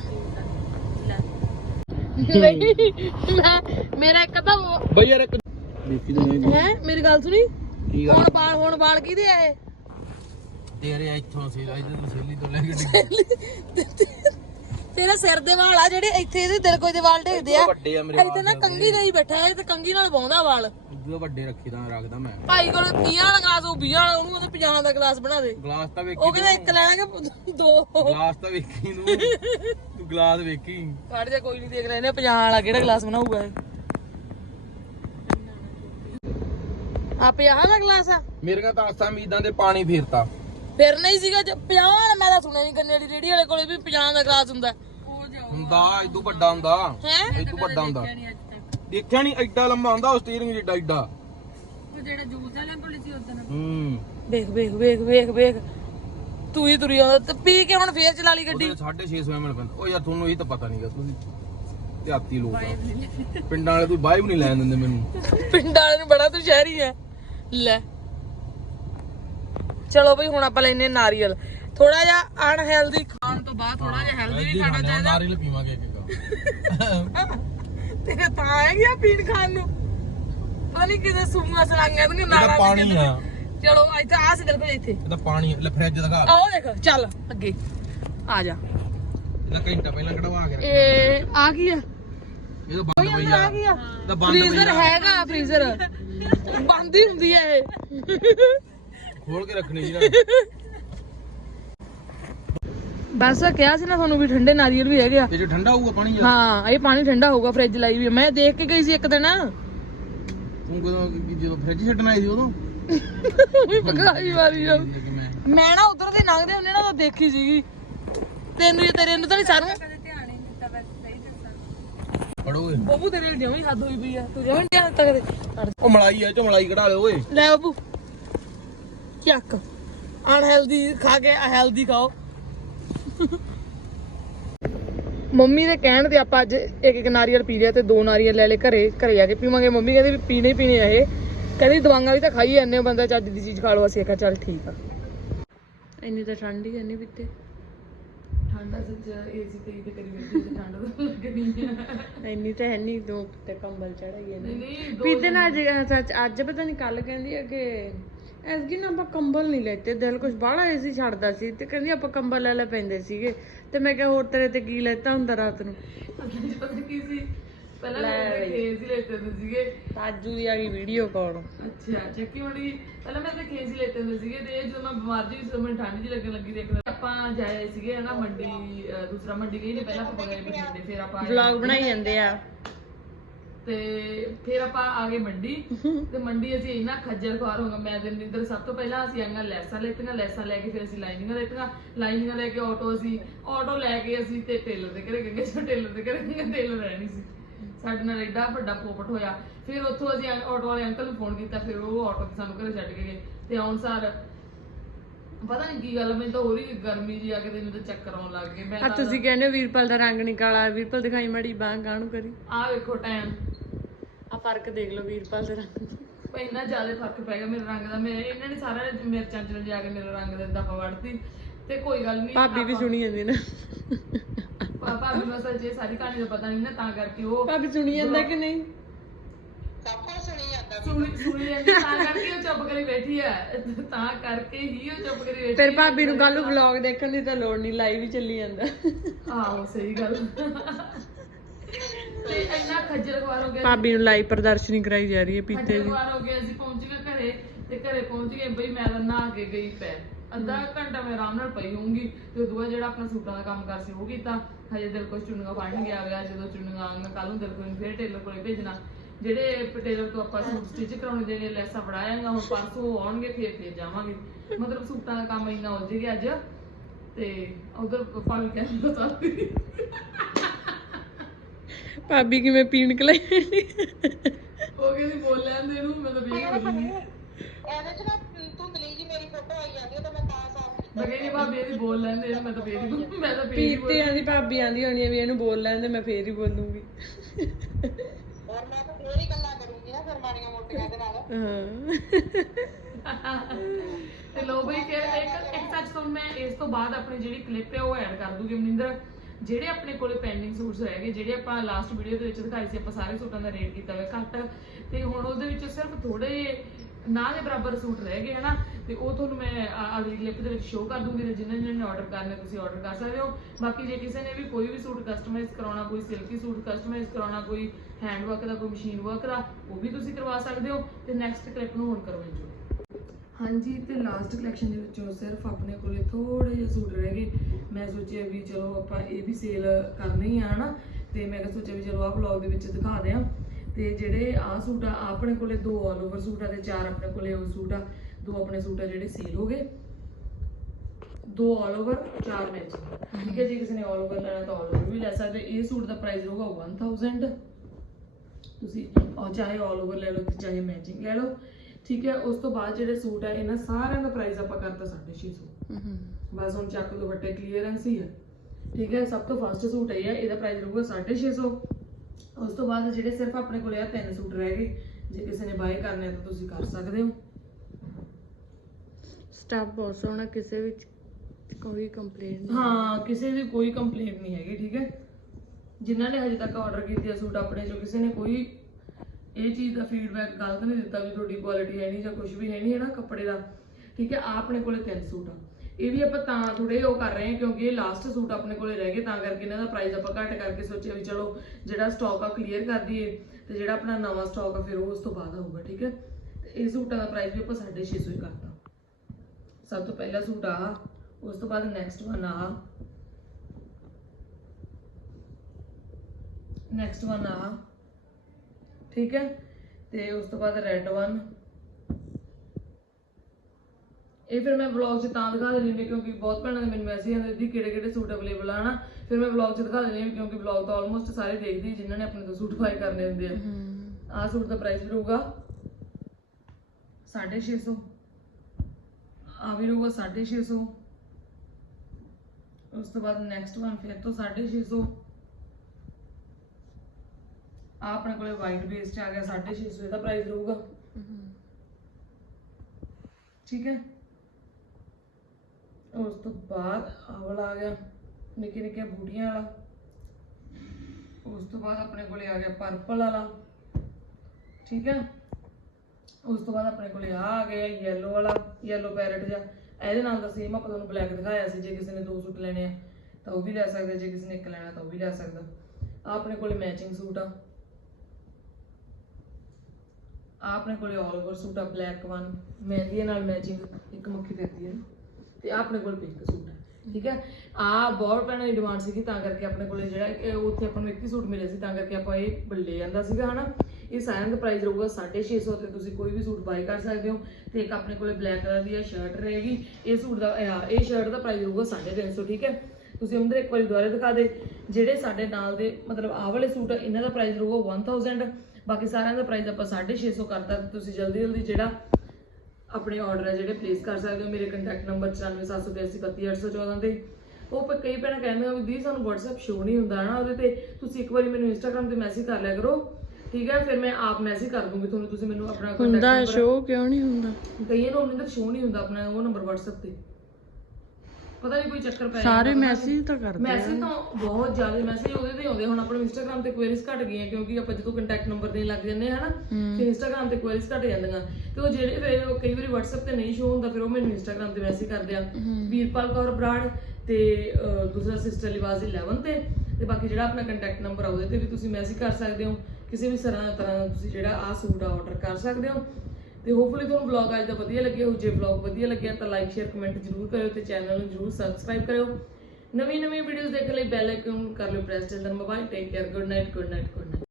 ਨਹੀਂ ਮੈਂ ਮੇਰਾ ਇੱਕ ਤਾਂ ਬਈ ਯਾਰ ਇੱਕ ਦੇਖੀ ਤੇ ਨਹੀਂ। ਹੈ? ਮੇਰੀ ਗੱਲ ਸੁਣੀ? ਕੀ ਹੁਣ ਬਾਲ ਹੁਣ ਬਾਲ ਕਿਹਦੇ ਆਏ ਤੇਰੇ ਇੱਥੋਂ ਸੀ ਇੱਧਰ ਤੋਂ ਸੇਲੀ ਤੋਂ ਲੈ ਕੇ ਡਿੱਗੀ। ਤੇਰੇ ਸਿਰ ਦੇ ਵਾਲ ਆ ਜਿਹੜੇ ਇੱਥੇ ਇਹਦੇ ਦਿਲ ਕੋਈ ਦੇ ਵਾਲ ਢੇਕਦੇ ਆ। ਵੱਡੇ ਆ ਮੇਰੇ ਇੱਥੇ ਨਾ ਕੰਗੀ ਨਹੀਂ ਬੈਠਾ ਇਹ ਤੇ ਕੰਗੀ ਨਾਲ ਬਾਉਂਦਾ ਵਾਲ। ਜਦੋਂ ਵੱਡੇ ਰੱਖੀ ਤਾਂ ਰੱਖਦਾ ਮੈਂ। ਭਾਈ ਕੋਲ 30 ਵਾਲਾ ਗਲਾਸ ਉਹ 20 ਵਾਲਾ ਉਹਨੂੰ ਉਹਦੇ 50 ਦਾ ਗਲਾਸ ਬਣਾ ਦੇ। ਗਲਾਸ ਤਾਂ ਵੇਖੀ ਉਹ ਕਹਿੰਦਾ ਇੱਕ ਲੈਣਾ ਕਿ ਦੋ। ਗਲਾਸ ਤਾਂ ਵੇਖੀ ਨੂੰ ਤੂੰ ਗਲਾਸ ਵੇਖੀ। ਕੱਢ ਜਾ ਕੋਈ ਨਹੀਂ ਦੇਖ ਲੈਨੇ 50 ਵਾਲਾ ਕਿਹੜਾ ਗਲਾਸ ਬਣਾਊਗਾ ਇਹ। ਆ 50 ਦਾ ਗਲਾਸ ਆ। ਮੇਰੀਆਂ ਤਾਂ ਆਸਾਂ ਉਮੀਦਾਂ ਦੇ ਪਾਣੀ ਫੇਰਤਾ। ਫਿਰ ਨਹੀਂ ਸੀਗਾ 50 ਵਾਲਾ ਮੈਂ ਤਾਂ ਸੁਣਿਆ ਨਹੀਂ ਗੰਨੇ ਦੀ ਰੇੜੀ ਵਾਲੇ ਕੋਲੇ ਵੀ 50 ਦਾ ਗਲਾਸ ਹੁੰਦਾ। ਹੁੰਦਾ ਇਦੋਂ ਵੱਡਾ ਹੁੰਦਾ। ਹੈ? ਇਦੋਂ ਵੱਡਾ ਹੁੰਦਾ। ਦੇਖਿਆ ਨਹੀਂ ਐਡਾ ਲੰਮਾ ਹੁੰਦਾ ਉਹ ਸਟੀਅਰਿੰਗ ਜਿੱਡਾ ਐਡਾ। ਉਹ ਜਿਹੜਾ ਜੂਸ ਵਾਲਿਆਂ ਕੋਲ ਸੀ ਉਦੋਂ ਹੂੰ। ਵੇਖ ਵੇਖ ਵੇਖ ਵੇਖ ਵੇਖ। ਤੂੰ ਹੀ ਤੁਰੀ ਆਉਂਦਾ ਤੇ ਪੀ ਕੇ ਹੁਣ ਫੇਰ ਚਲਾ ਲਈ ਗੱਡੀ। ਉਹਦੇ 650 ml ਪੈਂਦਾ। ਉਹ ਯਾਰ ਤੁਹਾਨੂੰ ਇਹ ਤਾਂ ਪਤਾ ਨਹੀਂਗਾ ਤੁਸੀਂ ਦਿਹਾਤੀ ਲੋਕ ਆ। ਪਿੰਡਾਂ ਵਾਲੇ ਕੋਈ ਬਾਈ ਵੀ ਨਹੀਂ ਲੈਣ ਦਿੰਦੇ ਮੈਨੂੰ। ਪਿੰਡ ਵਾਲੇ ਨੂੰ ਬੜਾ ਤੂੰ ਸ਼ਹਿਰੀ ਆ ਲੈ। ਚਲੋ ਬਈ ਹੁਣ ਆਪਾਂ ਲੈਨੇ ਨਾਰੀਅਲ। ਥੋੜਾ ਜਿਹਾ ਅਨਹੈਲਦੀ ਖਾਣ ਤੋਂ ਬਾਅਦ ਥੋੜਾ ਜਿਹਾ ਹੈਲਦੀ ਵੀ ਖਾਣਾ ਚਾਹੀਦਾ। ਨਾਰੀਅਲ ਪੀਵਾਂਗੇ ਇੱਕ ਇੱਕ। ਤੇਰੇ ਤਾਂ ਆਏਗਾ ਪੀਣ ਖਾਣ ਨੂੰ। ਨਹੀਂ ਕਿਤੇ ਸੂਆਂ ਸਲਾਂਗਾਂ ਦੀਆਂ ਨਾਲਾਂ ਪਾਣੀ ਆ। ਚਲੋ ਇੱਥੇ ਆ ਸੀ ਦੇਖੋ ਇੱਥੇ ਇਹਦਾ ਪਾਣੀ ਲੈ ਫ੍ਰਿਜ ਦਿਖਾ। ਆਓ ਦੇਖ ਚੱਲ ਅੱਗੇ। ਆ ਜਾ। ਇਹਦਾ ਘੰਟਾ ਪਹਿਲਾਂ ਕਢਵਾ ਕੇ ਰੱਖ ਇਹ ਆ ਕੀ ਆ? ਇਹ ਤਾਂ ਬੰਦ ਪਈ ਆ ਇਹਦਾ ਬੰਦ ਫ੍ਰੀਜ਼ਰ ਹੈਗਾ ਫ੍ਰੀਜ਼ਰ ਬੰਦ ਹੀ ਹੁੰਦੀ ਆ ਇਹ। ਖੋਲ ਕੇ ਰੱਖਣੀ ਜੀ ਨਾ। ਬਸ ਕਿਹਾ ਸੀ ਨਾ ਤੁਹਾਨੂੰ ਵੀ ਠੰਡੇ ਨਾਰੀਅਲ ਵੀ ਹੈਗੇ ਆ। ਇਹ ਜੋ ਠੰਡਾ ਹੋਊਗਾ ਪਾਣੀ ਹਾਂ ਇਹ ਪਾਣੀ ਠੰਡਾ ਹੋਊਗਾ ਫ੍ਰਿਜ ਲਾਈ ਵੀ ਆ। ਮੈਂ ਦੇਖ ਕੇ ਗਈ ਸੀ ਇੱਕ ਦਿਨ। ਤੂੰ ਕਦੋਂ ਜਦੋਂ ਫ੍ਰਿਜ ਛੱਡਣ ਆਈ ਸੀ ਉਦੋਂ? ਵੀ ਪਕਾਈ ਵਾਲੀ ਆ। ਮੈਂ। ਮੈਂ ਨਾ ਉਧਰ ਦੇ ਲੰਘਦੇ ਹੁੰਦੇ ਨਾ ਤਾਂ ਦੇਖੀ ਸੀਗੀ। ਤੈਨੂੰ ਤੇਰੇ ਨੂੰ ਤਾਂ ਨਹੀਂ ਸਾਰੂ ਦੱਸਾਂ। ਪੜੋਗੇ ਬੱਬੂ ਤੇਰੇ ਨਾਲ ਜਮੀ ਹੱਦ ਹੋਈ ਪਈ ਆ। ਤੂੰ ਜਮੀ ਧਿਆਨ ਤੱਕ ਦੇ ਉਹ ਮਲਾਈ ਆ ਚੋ ਮਲਾਈ ਕਢਾ ਲਿਓ ਓਏ। ਲੈ ਬੱਬੂ। ਚੱਕ। ਅਨਹੈਲਦੀ ਖਾ ਕੇ ਹੈਲਦੀ ਖਾਓ। ਮੰਮੀ ਦੇ ਕਹਿਣ ਤੇ ਆਪਾਂ ਅੱਜ ਇੱਕ ਇੱਕ ਨਾਰੀਅਲ ਪੀ ਲਿਆ ਤੇ ਦੋ ਨਾਰੀਅਲ ਲੈ ਲਏ ਘਰੇ ਘਰੇ ਆ ਕੇ ਪੀਵਾਂਗੇ। ਮੰਮੀ ਕਹਿੰਦੀ ਵੀ ਪੀਣੇ ਹੀ ਪੀਣੇ ਆ ਇਹ। ਕਹਿੰਦੀ ਦਵਾਈਆਂ ਵੀ ਤਾਂ ਖਾਈ ਜਾਂਦੇ ਹੋ ਬੰਦਾ ਚੱਜ ਦੀ ਚੀਜ਼ ਖਾ ਲਓ। ਅਸੀਂ ਆਖਿਆ ਚੱਲ ਠੀਕ ਆ। ਇੰਨੀ ਤਾਂ ਠੰਡ ਹੀ ਇੰਨੀ ਬਿੱਤੇ ਠੰਡਾ ਸੱਚ ਏਸੀ ਤੇ ਤੇ ਕਰੀ ਬੈਠੀ ਠੰਡ ਲੱਗਣੀ ਆ। ਇੰਨੀ ਤਾਂ ਹੈ ਨਹੀਂ ਦੋ ਤੇ ਕੰਬਲ ਚੜਾਈ ਹੈ ਨਹੀਂ ਪੀਤੇ ਨਾ ਅੱਜ ਪਤਾ ਨਹੀਂ ਕੱਲ ਕਹਿੰਦੀ ਐਸਗੀ ਨਾ ਆਪਾਂ ਕੰਬਲ ਨਹੀਂ ਲੈਤੇ ਦਿਲ ਕੁਝ ਬਾਹਲਾ ਏਸੀ ਛੱਡਦਾ ਸੀ ਤੇ ਕਹਿੰਦੀ ਆਪਾਂ ਕੰਬਲ ਲੈ ਲੈ ਪੈਂਦੇ ਸੀਗੇ ਤੇ ਮੈਂ ਕਿਹਾ ਹੋਰ ਤੇਰੇ ਤੇ ਕੀ ਲੈਤਾ ਹੁੰਦਾ ਰਾਤ ਨੂੰ? ਪਤਾ ਕੀ ਸੀ ਪਹਿਲਾਂ ਮੈਂ ਖੇਸ ਹੀ ਲੈਤੇ ਹੁੰਦੇ ਸੀਗੇ। ਤਾਜੂ ਦੀ ਆ ਗਈ ਵੀਡੀਓ ਕਾਲ ਅੱਛਾ ਚੱਕੀ ਮੜੀ ਪਹਿਲਾਂ ਮੈਂ ਤਾਂ ਖੇਸ ਹੀ ਲੈਤੇ ਹੁੰਦੇ ਸੀਗੇ ਤੇ ਜਦੋਂ ਮੈਂ ਬਿਮਾਰ ਜੀ ਸੀ ਮੈਨੂੰ ਠੰਡ ਜੀ ਲੱਗਣ ਲੱਗੀ ਤੇ ਇੱਕ ਦਿਨ। ਆਪਾਂ ਜਾਏ ਸੀਗੇ ਹਨਾ ਮੰਡੀ ਅਹ ਦੂਸਰਾ ਮੰਡੀ ਗਈ ਨੇ ਪਹਿਲਾਂ ਆਪਾਂ ਗਏ ਬਠਿੰਡੇ ਫਿਰ ਆਪਾਂ ਵਲੌਗ ਬਣਾਈ ਜਾਂਦੇ ਆ। ਤੇ ਫਿਰ ਆਪਾਂ ਆ ਗਏ ਮੰਡੀ। ਤੇ ਮੰਡੀ ਅਸੀਂ ਇੰਨਾ ਖੱਜਲ ਖੁਆਰ ਹੋ ਮੈਂ ਤੇ ਨਿੰਦਰ ਸਭ ਤੋਂ ਪਹਿਲਾਂ ਅਸੀਂ ਆਂਗਾ ਲੈਸਾਂ ਲੈਤੀਆਂ ਲੈਸਾਂ ਲੈ ਕੇ ਫਿਰ ਅਸੀਂ ਲਾਈਨਿੰਗਾਂ ਲੈਤੀਆਂ ਲਾਈਨਿੰਗਾਂ ਲੈ ਕੇ ਆਟੋ ਅਸੀਂ, ਆਟੋ ਲੈ ਕੇ ਅਸੀਂ ਤੇ ਟੇਲਰ ਦੇ ਘਰੇ ਗਏ। ਜੋ ਟੇਲਰ ਦੇ ਘਰੇ ਗਏ, ਟੇਲਰ ਰਹਿਣੀ ਸੀ। ਸਾਡੇ ਨਾਲ ਐਡਾ ਵੱਡਾ ਪੋਪਟ ਹੋਇਆ। ਫਿਰ ਉੱਥੋਂ ਅਸੀਂ ਆਟੋ ਵਾਲੇ ਅੰਕਲ ਨੂੰ ਫੋਨ ਕੀਤਾ। ਫਿਰ ਉਹ ਆਟੋ ਤੇ ਸਾਨੂੰ ਘਰੇ ਛੱਡ ਕੇ ਗਏ। ਤੇ ਆਉਣ ਸਾਰ ਪਤਾ ਨਹੀਂ ਕੀ ਗੱਲ ਮੈਨੂੰ ਤਾਂ ਹੋ ਰਹੀ ਗਰਮੀ ਜੀ ਆ ਕੇ ਤੇ ਮੈਨੂੰ ਤਾਂ ਚੱਕਰ ਆਉਣ ਲੱਗ ਗਏ। ਮੈਂ ਆ ਤੁਸੀਂ ਕਹਿੰਦੇ ਹੋ ਵੀਰਪਾਲ ਦਾ ਰੰਗ ਨਹੀਂ ਕਾਲਾ ਵੀਰਪਾਲ ਦਿਖਾਈ ਮੜੀ ਬਾਹ ਕਾਹਨੂੰ ਕਰੀ। ਆ ਵੇਖੋ ਟਾਈਮ। ਆ ਫ਼ਰਕ ਦੇਖ ਲਓ ਵੀਰਪਾਲ ਦੇ ਰੰਗ। 'ਚ। ਪਰ ਇੰਨਾ ਜ਼ਿਆਦਾ ਫ਼ਰਕ ਪੈ ਗਿਆ ਮੇਰੇ ਰੰਗ ਦਾ। ਮੇਰੇ ਇਹਨਾਂ ਨੇ ਸਾਰਾ ਮਿਰਚਾਂ ਚ ਜਾ ਕੇ ਮੇਰੇ ਰੰਗ ਦੇ ਦਫਾ ਵੜਤੀ ਤੇ ਕੋਈ ਗੱਲ ਨਹੀਂ ਭਾਬੀ ਵੀ ਸੁਣੀ ਜਾਂਦੀ ਨਾ। ਨੂੰ ਅਸਲ 'ਚ ਇਹ ਸਾਰੀ ਕਹਾਣੀ ਦਾ ਪਤਾ ਨਹੀਂ ਨਾ ਤਾਂ ਕਰਕੇ ਉਹ ਭਾਬੀ ਸੁਣੀ ਜਾਂਦਾ ਕਿ ਨਹੀਂ? ਸੁਣੀ ਸੁਣੀ ਜਾਂਦੀ ਤਾਂ ਕਰਕੇ ਉਹ ਚੁੱਪ ਕਰੀ ਬੈਠੀ ਹੈ ਤਾਂ ਕਰਕੇ ਹੀ ਉਹ ਚੁੱਪ ਕਰੀ ਬੈਠੀ ਫਿਰ ਭਾਬੀ ਨੂੰ ਕੱਲ ਨੂੰ ਵਲੌਗ ਦੇਖਣ ਦੀ ਤਾਂ ਲੋੜ ਨਹੀਂ ਲਾਈਵ ਹੀ ਚੱਲੀ ਜਾਂਦਾ। ਆਹੋ ਸਹੀ ਗੱਲ। ਤੇ ਇੰਨਾ ਖੱਜਲ ਖਵਾਰ ਹੋ ਗਿਆ ਭਾਬੀ ਨੂੰ ਲਾਈਵ ਪ੍ਰਦਰਸ਼ਨੀ ਕਰਾਈ ਜਾ ਰਹੀ ਹੈ ਪੀਤੇ ਖੱਜਲ ਦੀ। ਖਵਾਰ ਹੋ ਗਿਆ ਅਸੀਂ ਪਹੁੰਚ ਗਏ ਘਰੇ ਤੇ ਘਰੇ ਪਹੁੰਚ ਗਏ ਬਈ ਮੈਂ ਤਾਂ ਨਹਾ ਕੇ ਗਈ ਪੈ। ਅੱਧਾ ਘੰਟਾ ਮੈਂ ਆਰਾਮ ਨਾਲ ਪਈ ਹੋਊਂਗੀ ਤੇ ਬਾਅਦ ਜਿਹੜਾ ਆਪਣਾ ਸੂਟਾਂ ਦਾ ਕੰਮ ਕਰ ਸੀ ਉਹ ਕੀਤਾ। ਹਜੇ ਦਿਲ ਕੋਲ ਚੁੰਨੀਆਂ ਫੜਨ ਗਿਆ ਹੋਇਆ ਜਦੋਂ ਚੁੰਨੀਆਂ ਆਉਣਗੀਆਂ ਕੱਲ ਨੂੰ ਦਿਲ ਕੋਲ ਫੇਰ ਟੇਲਰ ਕੋਲੇ ਭੇਜਣਾ। ਜਿਹੜੇ ਟੇਲਰ ਤੋਂ ਆਪਾਂ ਸੂਟ ਸਟਿਚ ਕਰਾਉਣੇ ਜਿਹੜੇ ਲੈਸਾਂ ਫੜਾਇਆਂਗਾ ਹੁਣ ਪਰਸੋਂ ਉਹ ਆਉਣਗੇ ਫੇਰ ਫੇਰ ਜਾਵਾਂਗੇ। ਮਤਲਬ ਸੂਟਾਂ ਦਾ ਕੰਮ ਇੰਨਾ ਉਲਝ ਗਿਆ ਅੱਜ ਤੇ ਉਧਰ ਭਾਵੇਂ ਕਹਿੰਦਾ ਚਾਹਤੀ ਭਾਬੀ ਕਿਵੇਂ ਪੀਣ ਕਲੇ ਉਹ ਕਹਿੰਦੀ ਬੋਲ ਲੈਂਦੇ ਇਹਨੂੰ ਮੈਂ ਤਾਂ ਵੀ ਬੋਲੂੰਗੀ ਇਹਦੇ ਚ ਨਾ ਧੁੰਦਲੀ ਜੀ ਮੇਰੀ ਫੋਟੋ ਆਈ ਜਾਂਦੀ ਹੈ ਤਾਂ ਮੈਂ ਤਾਂ ਸਾਫ਼ ਮੈਂ ਕਹਿੰਦੀ ਭਾਬੀ ਇਹਦੀ ਬੋਲ ਲੈਂਦੇ ਇਹਨੂੰ ਮੈਂ ਤਾਂ ਫੇਰ ਹੀ ਬੋਲ- ਮੈਂ ਤਾਂ ਫੇਰ ਹੀ ਪੀਤੇ ਆਂਦੀ ਭਾਬੀ ਆਂਦੀ ਹੋਣੀ ਆ ਵੀ ਇਹਨੂੰ ਬੋਲ ਲੈਂਦੇ ਮੈਂ ਫੇਰ ਹੀ ਬੋਲੂੰਗੀ ਔਰ ਮੈਂ ਤਾਂ ਫੇਰ ਹੀ ਗੱਲਾਂ ਕਰੂੰਗੀ ਨਾ ਫਿਰ ਦੇ ਨਾਲ। ਤੇ ਲੋ ਬਈ ਫਿਰ ਇੱਕ ਇੱਕ ਸੱਚ ਤੋਂ ਮੈਂ ਇਸ ਤੋਂ ਬਾਅਦ ਆਪਣੀ ਜਿਹੜੀ ਕਲਿੱਪ ਹੈ ਉਹ ਐਡ ਕਰ ਦੂਗੀ ਮਨਿੰਦਰ। ਜਿਹੜੇ ਆਪਣੇ ਕੋਲੇ ਪੈਂਡਿੰਗ ਸੂਟਸ ਹੈਗੇ, ਜਿਹੜੇ ਆਪਾਂ ਲਾਸਟ ਵੀਡੀਓ ਦੇ ਵਿੱਚ ਦਿਖਾਏ ਸੀ, ਆਪਾਂ ਸਾਰੇ ਸੂਟਾਂ ਦਾ ਰੇਟ ਕੀਤਾ ਹੋਇਆ ਘੱਟ। ਤੇ ਹੁਣ ਉਹਦੇ ਵਿੱਚ ਸਿਰਫ ਥੋੜੇ ਨਾ ਦੇ ਬਰਾਬਰ ਸੂਟ ਰਹਿ ਗਏ, ਹਨਾ? ਤੇ ਉਹ ਤੁਹਾਨੂੰ ਮੈਂ ਆ- ਅਗਲੀ ਕਲਿੱਪ ਦੇ ਵਿੱਚ ਸ਼ੋਅ ਕਰ ਦੂੰਗੀ ਤੇ ਜਿਨ੍ਹਾਂ ਜਿਨ੍ਹਾਂ ਨੇ ਆਰਡਰ ਕਰਨੇ ਤੁਸੀਂ ਆਰਡਰ ਕਰ ਸਕਦੇ ਹੋ। ਬਾਕੀ ਜੇ ਕਿਸੇ ਨੇ ਵੀ ਕੋਈ ਵੀ ਸੂਟ ਕਸਟਮਾਈਜ਼ ਕਰਾਉਣਾ, ਕੋਈ ਸਿਲਕੀ ਸੂਟ ਕਸਟਮਾਈਜ਼ ਕਰਾਉਣਾ, ਕੋਈ ਹੈਂਡ ਵਰਕ ਦਾ ਕੋਈ ਮਸ਼ੀਨ ਵਰਕ ਦਾ ਉਹ ਵੀ ਤੁਸੀਂ ਕਰਵਾ ਸਕਦੇ ਹੋ ਤੇ ਨੈਕਸਟ ਕਲਿੱਪ ਨੂੰ ਹੁਣ ਕਰੋ enjoy ਹਾਂਜੀ ਤੇ ਲਾਸਟ ਕਲੈਕਸ਼ਨ ਦੇ ਵਿੱਚੋਂ ਸਿਰਫ ਆਪਣੇ ਕੋਲੇ ਥੋੜੇ ਜਿਹੇ ਸੂਟ ਰਹਿ ਗਏ। ਮੈਂ ਸੋਚਿਆ ਵੀ ਚਲੋ ਆਪਾਂ ਇਹ ਵੀ ਸੇਲ ਕਰਨੀ ਆ ਹਨਾ? ਤੇ ਮੈਂ ਕਿਹਾ ਸੋਚਿਆ ਵੀ ਚਲੋ ਆਹ ਵਲੌਗ ਦੇ ਵਿੱਚ ਦਿਖਾ ਦਿਆਂ। ਤੇ ਜਿਹੜੇ ਆਹ ਸੂਟ ਆ ਆਪਣੇ ਕੋਲੇ ਦੋ ਆਲ ਓਵਰ ਸੂਟ ਆ ਤੇ ਚਾਰ ਆਪਣੇ ਕੋਲੇ ਉਹ ਸੂਟ ਆ। ਦੋ ਆਪਣੇ ਸੂਟ ਆ ਜਿਹੜੇ ਸੇਲ ਹੋ ਗਏ। ਦੋ ਆਲ ਓਵਰ ਚਾਰ ਮੈਚਿੰਗ ਠੀਕ ਹੈ ਜੀ ਕਿਸੇ ਨੇ ਆਲ ਓਵਰ ਲੈਣਾ ਤਾਂ ਆਲ ਓਵਰ ਵੀ ਲੈ ਸਕਦੇ। ਇਹ ਸੂਟ ਦਾ ਪ੍ਰਾਈਸ ਹੋਊਗਾ 1000 ਤੁਸੀਂ ਉਹ ਚਾਹੇ ਆਲ ਓਵਰ ਲੈ ਲਓ ਤੇ ਚਾਹੇ ਮੈਚਿੰਗ ਲੈ ਲਓ ਠੀਕ ਹੈ? ਉਸ ਤੋਂ ਬਾਅਦ ਜਿਹੜੇ ਸੂਟ ਹੈ ਇਹਨਾਂ ਸਾਰਿਆਂ ਦਾ ਪ੍ਰਾਈਸ ਆਪਾਂ ਕਰਤਾ 650 ਬਸ ਹੁਣ ਚੱਕ ਦੋ ਵੱਟੇ ਕਲੀਅਰੈਂਸ ਹੀ ਹੈ ਠੀਕ ਹੈ? ਸਭ ਤੋਂ ਫਸਟ ਸੂਟ ਇਹ ਹੈ ਇਹਦਾ ਪ੍ਰਾਈਸ ਰਹੂਗਾ 650 ਉਸ ਤੋਂ ਬਾਅਦ ਜਿਹੜੇ ਸਿਰਫ ਆਪਣੇ ਕੋਲੇ ਆ ਤਿੰਨ ਸੂਟ ਰਹਿ ਗਏ। ਜੇ ਕਿਸੇ ਨੇ ਬਾਏ ਕਰਨੇ ਆ ਤਾਂ ਤੁਸੀਂ ਕਰ ਸਕਦੇ ਹੋ। ਸਟਾਫ ਬਹੁਤ ਸੋਹਣਾ ਕਿਸੇ ਵਿੱਚ ਕੋਈ ਕੰਪਲੇਂਟ ਨਹੀਂ। ਹਾਂ ਕਿਸੇ ਦੀ ਕੋਈ ਕੰਪਲੇਂਟ ਨਹੀਂ ਹੈਗੀ ਠੀਕ ਹੈ? ਜਿਨ੍ਹਾਂ ਨੇ ਹਜੇ ਤੱਕ ਆਰਡਰ ਕੀਤੇ ਆ ਸੂਟ ਆਪਣੇ ਚੋਂ, ਕਿਸੇ ਨੇ ਕੋਈ ਇਹ ਚੀਜ਼ ਦਾ ਫੀਡਬੈਕ ਗਲਤ ਨਹੀਂ ਦਿੱਤਾ ਵੀ ਤੁਹਾਡੀ ਕੁਆਲਿਟੀ ਹੈ ਨਹੀਂ ਜਾਂ ਕੁਝ ਵੀ ਹੈ ਨਹੀਂ ਹੈ ਨਾ ਕੱਪੜੇ ਦਾ। ਠੀਕ ਹੈ, ਆਹ ਆਪਣੇ ਕੋਲੇ ਤਿੰਨ ਸੂਟ ਆ। ਇਹ ਵੀ ਆਪਾਂ ਤਾਂ ਥੋੜੇ ਉਹ ਕਰ ਰਹੇ ਹਾਂ ਕਿਉਂਕਿ ਇਹ ਲਾਸਟ ਸੂਟ ਆਪਣੇ ਕੋਲੇ ਰਹਿ ਗਏ, ਤਾਂ ਕਰਕੇ ਇਹਨਾਂ ਦਾ ਪ੍ਰਾਈਸ ਆਪਾਂ ਘੱਟ ਕਰਕੇ ਸੋਚਿਆ ਵੀ ਚਲੋ ਜਿਹੜਾ ਸਟਾਕ ਆ ਕਲੀਅਰ ਕਰ ਦਈਏ ਤੇ ਜਿਹੜਾ ਆਪਣਾ ਨਵਾਂ ਸਟਾਕ ਆ ਫਿਰ ਉਹ ਉਸ ਤੋਂ ਬਾਅਦ ਆਊਗਾ, ਠੀਕ ਹੈ। ਤੇ ਇਹ ਸੂਟਾਂ ਦਾ ਪ੍ਰਾਈਸ ਵੀ ਆਪਾਂ 650 ਹੀ ਕਰਤਾ। ਸਭ ਤੋਂ ਪਹਿਲਾ ਸੂਟ ਆ, ਉਸ ਤੋਂ ਬਾਅਦ ਨੈਕਸਟ ਵਨ ਆ। ਨੈਕਸਟ ਵਨ ਆ। ਠੀਕ ਹੈ? ਤੇ ਉਸ ਤੋਂ ਬਾਅਦ ਰੈੱਡ ਵਨ ਇਹ ਫਿਰ ਮੈਂ ਵਲੌਗ 'ਚ ਤਾਂ ਦਿਖਾ ਦਿੰਦੀ ਹਾਂ ਕਿਉਂਕਿ ਬਹੁਤ ਭੈਣਾਂ ਨੇ ਮੈਨੂੰ ਮੈਸੇਜ ਆਉਂਦੇ ਦੀ ਕਿਹੜੇ ਕਿਹੜੇ ਸੂਟ ਅਵੇਲੇਬਲ ਆ ਹਨਾ ਫਿਰ ਮੈਂ ਵਲੌਗ 'ਚ ਦਿਖਾ ਦਿੰਦੀ ਹਾਂ ਕਿਉਂਕਿ ਵਲੌਗ ਤਾਂ ਆਲਮੋਸਟ ਸਾਰੇ ਦੇਖਦੇ ਹੀ ਜਿਨ੍ਹਾਂ ਨੇ ਆਪਣੇ ਤੋਂ ਸੂਟ ਬਾਏ ਕਰਨੇ ਹੁੰਦੇ ਆ। ਆਹ ਸੂਟ ਦਾ ਪ੍ਰਾਈਸ ਰਹੂਗਾ 650 ਆ ਵੀ ਰਹੂਗਾ 650 ਉਸ ਤੋਂ ਬਾਅਦ ਨੈਕਸਟ ਵਨ ਫਿਰ ਤੋਂ 650 ਆ ਆਪਣੇ ਕੋਲੇ ਵਾਈਟ ਬੇਸ ਚ ਆ ਗਿਆ 650 ਇਹਦਾ ਪ੍ਰਾਈਸ ਰਹੂਗਾ। ਠੀਕ ਹੈ? ਉਸ ਤੋਂ ਬਾਅਦ ਆਹ ਆ ਗਿਆ, ਨਿੱਕੇ ਨਿੱਕੇ ਬੂਟੀਆਂ ਵਾਲਾ। ਉਸ ਤੋਂ ਬਾਅਦ ਆਪਣੇ ਕੋਲੇ ਆ ਗਿਆ ਪਰਪਲ ਵਾਲਾ। ਠੀਕ ਹੈ? ਉਸ ਤੋਂ ਬਾਅਦ ਆਪਣੇ ਕੋਲੇ ਆ ਆ ਗਿਆ ਯੈਲੋ ਵਾਲਾ ਯੈਲੋ ਪੈਰਟ ਜਿਹਾ। ਇਹਦੇ ਨਾਲ ਦਾ ਸੇਮ ਆਪਾਂ ਤੁਹਾਨੂੰ ਬਲੈਕ ਦਿਖਾਇਆ ਸੀ, ਜੇ ਕਿਸੇ ਨੇ ਦੋ ਸੂਟ ਲੈਣੇ ਆ ਤਾਂ ਉਹ ਵੀ ਲੈ ਸਕਦਾ, ਜੇ ਕਿਸੇ ਨੇ ਇੱਕ ਲੈਣਾ ਤਾਂ ਉਹ ਵੀ ਲੈ ਸਕਦਾ। ਆ ਆਪਣੇ ਕੋਲੇ ਮੈਚਿੰਗ ਸੂਟ ਆ ਆ ਆਪਣੇ ਕੋਲੇ ਆਲ ਓਵਰ ਸੂਟ ਆ ਬਲੈਕ ਵਨ ਮਹਿੰਦੀ ਨਾਲ ਮੈਚਿੰਗ ਇੱਕ ਮੱਖੀ ਫਿਰਦੀ ਹੈ ਨਾ। ਤੇ ਆਪਣੇ ਕੋਲ ਪਿੰਕ ਸੂਟ ਹੈ ਠੀਕ ਹੈ ਆ ਬਹੁਤ ਭੈਣਾਂ ਦੀ ਡਿਮਾਂਡ ਸੀਗੀ ਤਾਂ ਕਰਕੇ ਆਪਣੇ ਕੋਲੇ ਜਿਹੜਾ ਉੱਥੇ ਆਪਾਂ ਨੂੰ ਇੱਕ ਹੀ ਸੂਟ ਮਿਲਿਆ ਸੀ ਤਾਂ ਕਰਕੇ ਆਪਾਂ ਇਹ ਬੱਲੇ ਜਾਂਦਾ ਸੀਗਾ ਹਨਾ ਇਹ ਸਾਰਿਆਂ ਦਾ ਪ੍ਰਾਈਸ ਰਹੂਗਾ 650 ਤੇ ਤੁਸੀਂ ਕੋਈ ਵੀ ਸੂਟ ਬਾਈ ਕਰ ਸਕਦੇ ਹੋ ਤੇ ਇੱਕ ਆਪਣੇ ਕੋਲੇ ਬਲੈਕ ਕਲਰ ਦੀ ਇਹ ਸ਼ਰਟ ਰਹੇਗੀ ਇਹ ਸੂਟ ਦਾ ਇਹ- ਇਹ ਸ਼ਰਟ ਦਾ ਪ੍ਰਾਈਸ ਰਹੂਗਾ 350 ਠੀਕ ਹੈ ਤੁਸੀਂ ਅੰਦਰ ਇੱਕ ਵਾਰੀ ਦੁਬਾਰਾ ਦਿਖਾ ਦੇ ਜਿਹੜੇ ਸਾਡੇ ਨਾਲ ਦੇ ਮਤਲਬ ਆਹ ਵਾਲੇ ਸੂਟ ਆ, ਇਹਨਾਂ ਦਾ ਪ੍ਰਾਈਸ ਰਹੂਗਾ 1000 ਬਾਕੀ ਸਾਰਿਆਂ ਦਾ ਪ੍ਰਾਈਸ ਆਪਾਂ 650 ਕਰਤਾ ਤੁਸੀਂ ਜਲਦੀ ਜਲਦੀ ਜਿਹੜਾ ਆਪਣੇ ਆਰਡਰ ਹੈ ਜਿਹੜੇ ਪਲੇਸ ਕਰ ਸਕਦੇ ਹੋ ਮੇਰੇ ਕੰਟੈਕਟ ਨੰਬਰ 9478831814 ਤੇ। ਉਹ ਪ- ਕਈ ਭੈਣਾਂ ਕਹਿੰਦੇ ਆ ਵੀ ਦੀ ਸਾਨੂੰ WhatsApp ਸ਼ੋ ਨਹੀਂ ਹੁੰਦਾ ਨਾ ਉਹਦੇ ਤੇ। ਤੁਸੀਂ ਇੱਕ ਵਾਰੀ ਮੈਨੂੰ Instagram ਤੇ ਮੈਸੇਜ ਕਰ ਲਿਆ ਕਰੋ ਠੀਕ ਹੈ? ਫਿਰ ਮੈਂ ਆਪ ਮੈਸੇਜ ਕਰ ਦੂੰਗੀ ਤੁਹਾਨੂੰ ਤੁਸੀਂ ਮੈਨੂੰ ਆਪਣਾ contact ਹੁੰਦਾ ਸ਼ੋ ਕਿਉਂ ਨਹੀਂ ਹੁੰਦਾ? ਕਈਆਂ ਨੂੰ ਉਹਨਾਂ ਦਾ ਸ਼ੋ ਨਹੀਂ ਹੁੰਦਾ ਆਪਣਾ ਉਹ ਨੰਬਰ WhatsApp ਤੇ। ਪਤਾ ਨਹੀਂ ਕੋਈ ਚੱਕਰ ਪੈ ਸਾਰੇ ਜਾਂਦਾ। ਮੈਸੇਜ ਤਾਂ ਕਰਦੇ ਆ। ਮੈਸੇਜ ਤਾਂ ਬਹੁਤ ਜ਼ਿਆਦਾ ਮੈਸੇਜ ਉਹਦੇ ਤੇ ਆਉਂਦੇ ਹੁਣ ਆਪਣੇ ਇੰਸਟਾਗ੍ਰam ਤੇ ਕੁਐਰੀਜ਼ ਘਟ ਗਈਆਂ ਕਿਉਂਕਿ ਆਪਾਂ ਜਦੋਂ ਕੰਟੈਕਟ ਨੰਬਰ ਦੇਣ ਲੱਗ ਜਾਂਦੇ ਆ ਹਨਾ? ਤੇ ਇੰਸਟਾਗ੍ਰam ਤੇ ਕੁਐਰੀਜ਼ ਘਟ ਜਾਂਦੀਆਂ। ਤੇ ਉਹ ਜਿਹੜੇ ਫਿਰ ਉਹ ਕਈ ਵਾਰੀ WhatsApp ਤੇ ਨਹੀਂ ਸ਼ੋ ਹੁੰਦਾ ਫਿਰ ਉਹ ਮੈਨੂੰ ਇੰਸਟਾਗ੍ਰam ਤੇ ਮੈਸੇਜ ਕਰਦੇ ਆ। ਵੀਰਪਾਲ ਕੌਰ ਬਰਾੜ ਤੇ ਅਹ, ਦੂਸਰਾ ਸਿਸਟਰ ਲਿਵਾਸ 11 ਤੇ ਤੇ ਬਾਕੀ ਜਿਹੜਾ ਆਪਣਾ ਕੰਟੈਕਟ ਨੰਬਰ ਆ ਉਹਦੇ ਤੇ ਵੀ ਤੁਸੀਂ ਮੈਸੇਜ ਕਰ ਸਕਦੇ ਹੋ। ਕਿਸੇ ਵੀ ਤਰ੍ਹਾਂ ਤਰ੍ਹਾਂ ਦਾ ਤੁਸੀਂ ਜਿਹੜਾ ਆ ਸੂਟ ਆ ਆਰਡਰ ਕਰ ਸਕਦੇ ਹੋ। ਤੇ ਹੋਪਫੁਲੀ ਤੁਹਾਨੂੰ ਵਲੌਗ ਅੱਜ ਦਾ ਵਧੀਆ ਲੱਗਿਆ ਹੋ ਜੇ ਵਲੌਗ ਵਧੀਆ ਲੱਗਿਆ ਤਾਂ ਲਾਈਕ ਸ਼ੇਅਰ ਕਮੈਂਟ ਜ਼ਰੂਰ ਕਰਿਓ ਤੇ ਚੈਨਲ ਨੂੰ ਜ਼ਰੂਰ ਸਬਸਕ੍ਰਾਈਬ ਕਰਿਓ। ਨਵੀਂ ਨਵੀਂ ਵੀਡੀਓਜ਼ ਦੇਖਣ ਲਈ ਬੈਲ ਆਈਕਨ ਕਰ ਲਿਓ press tell then bye take care good night good night good night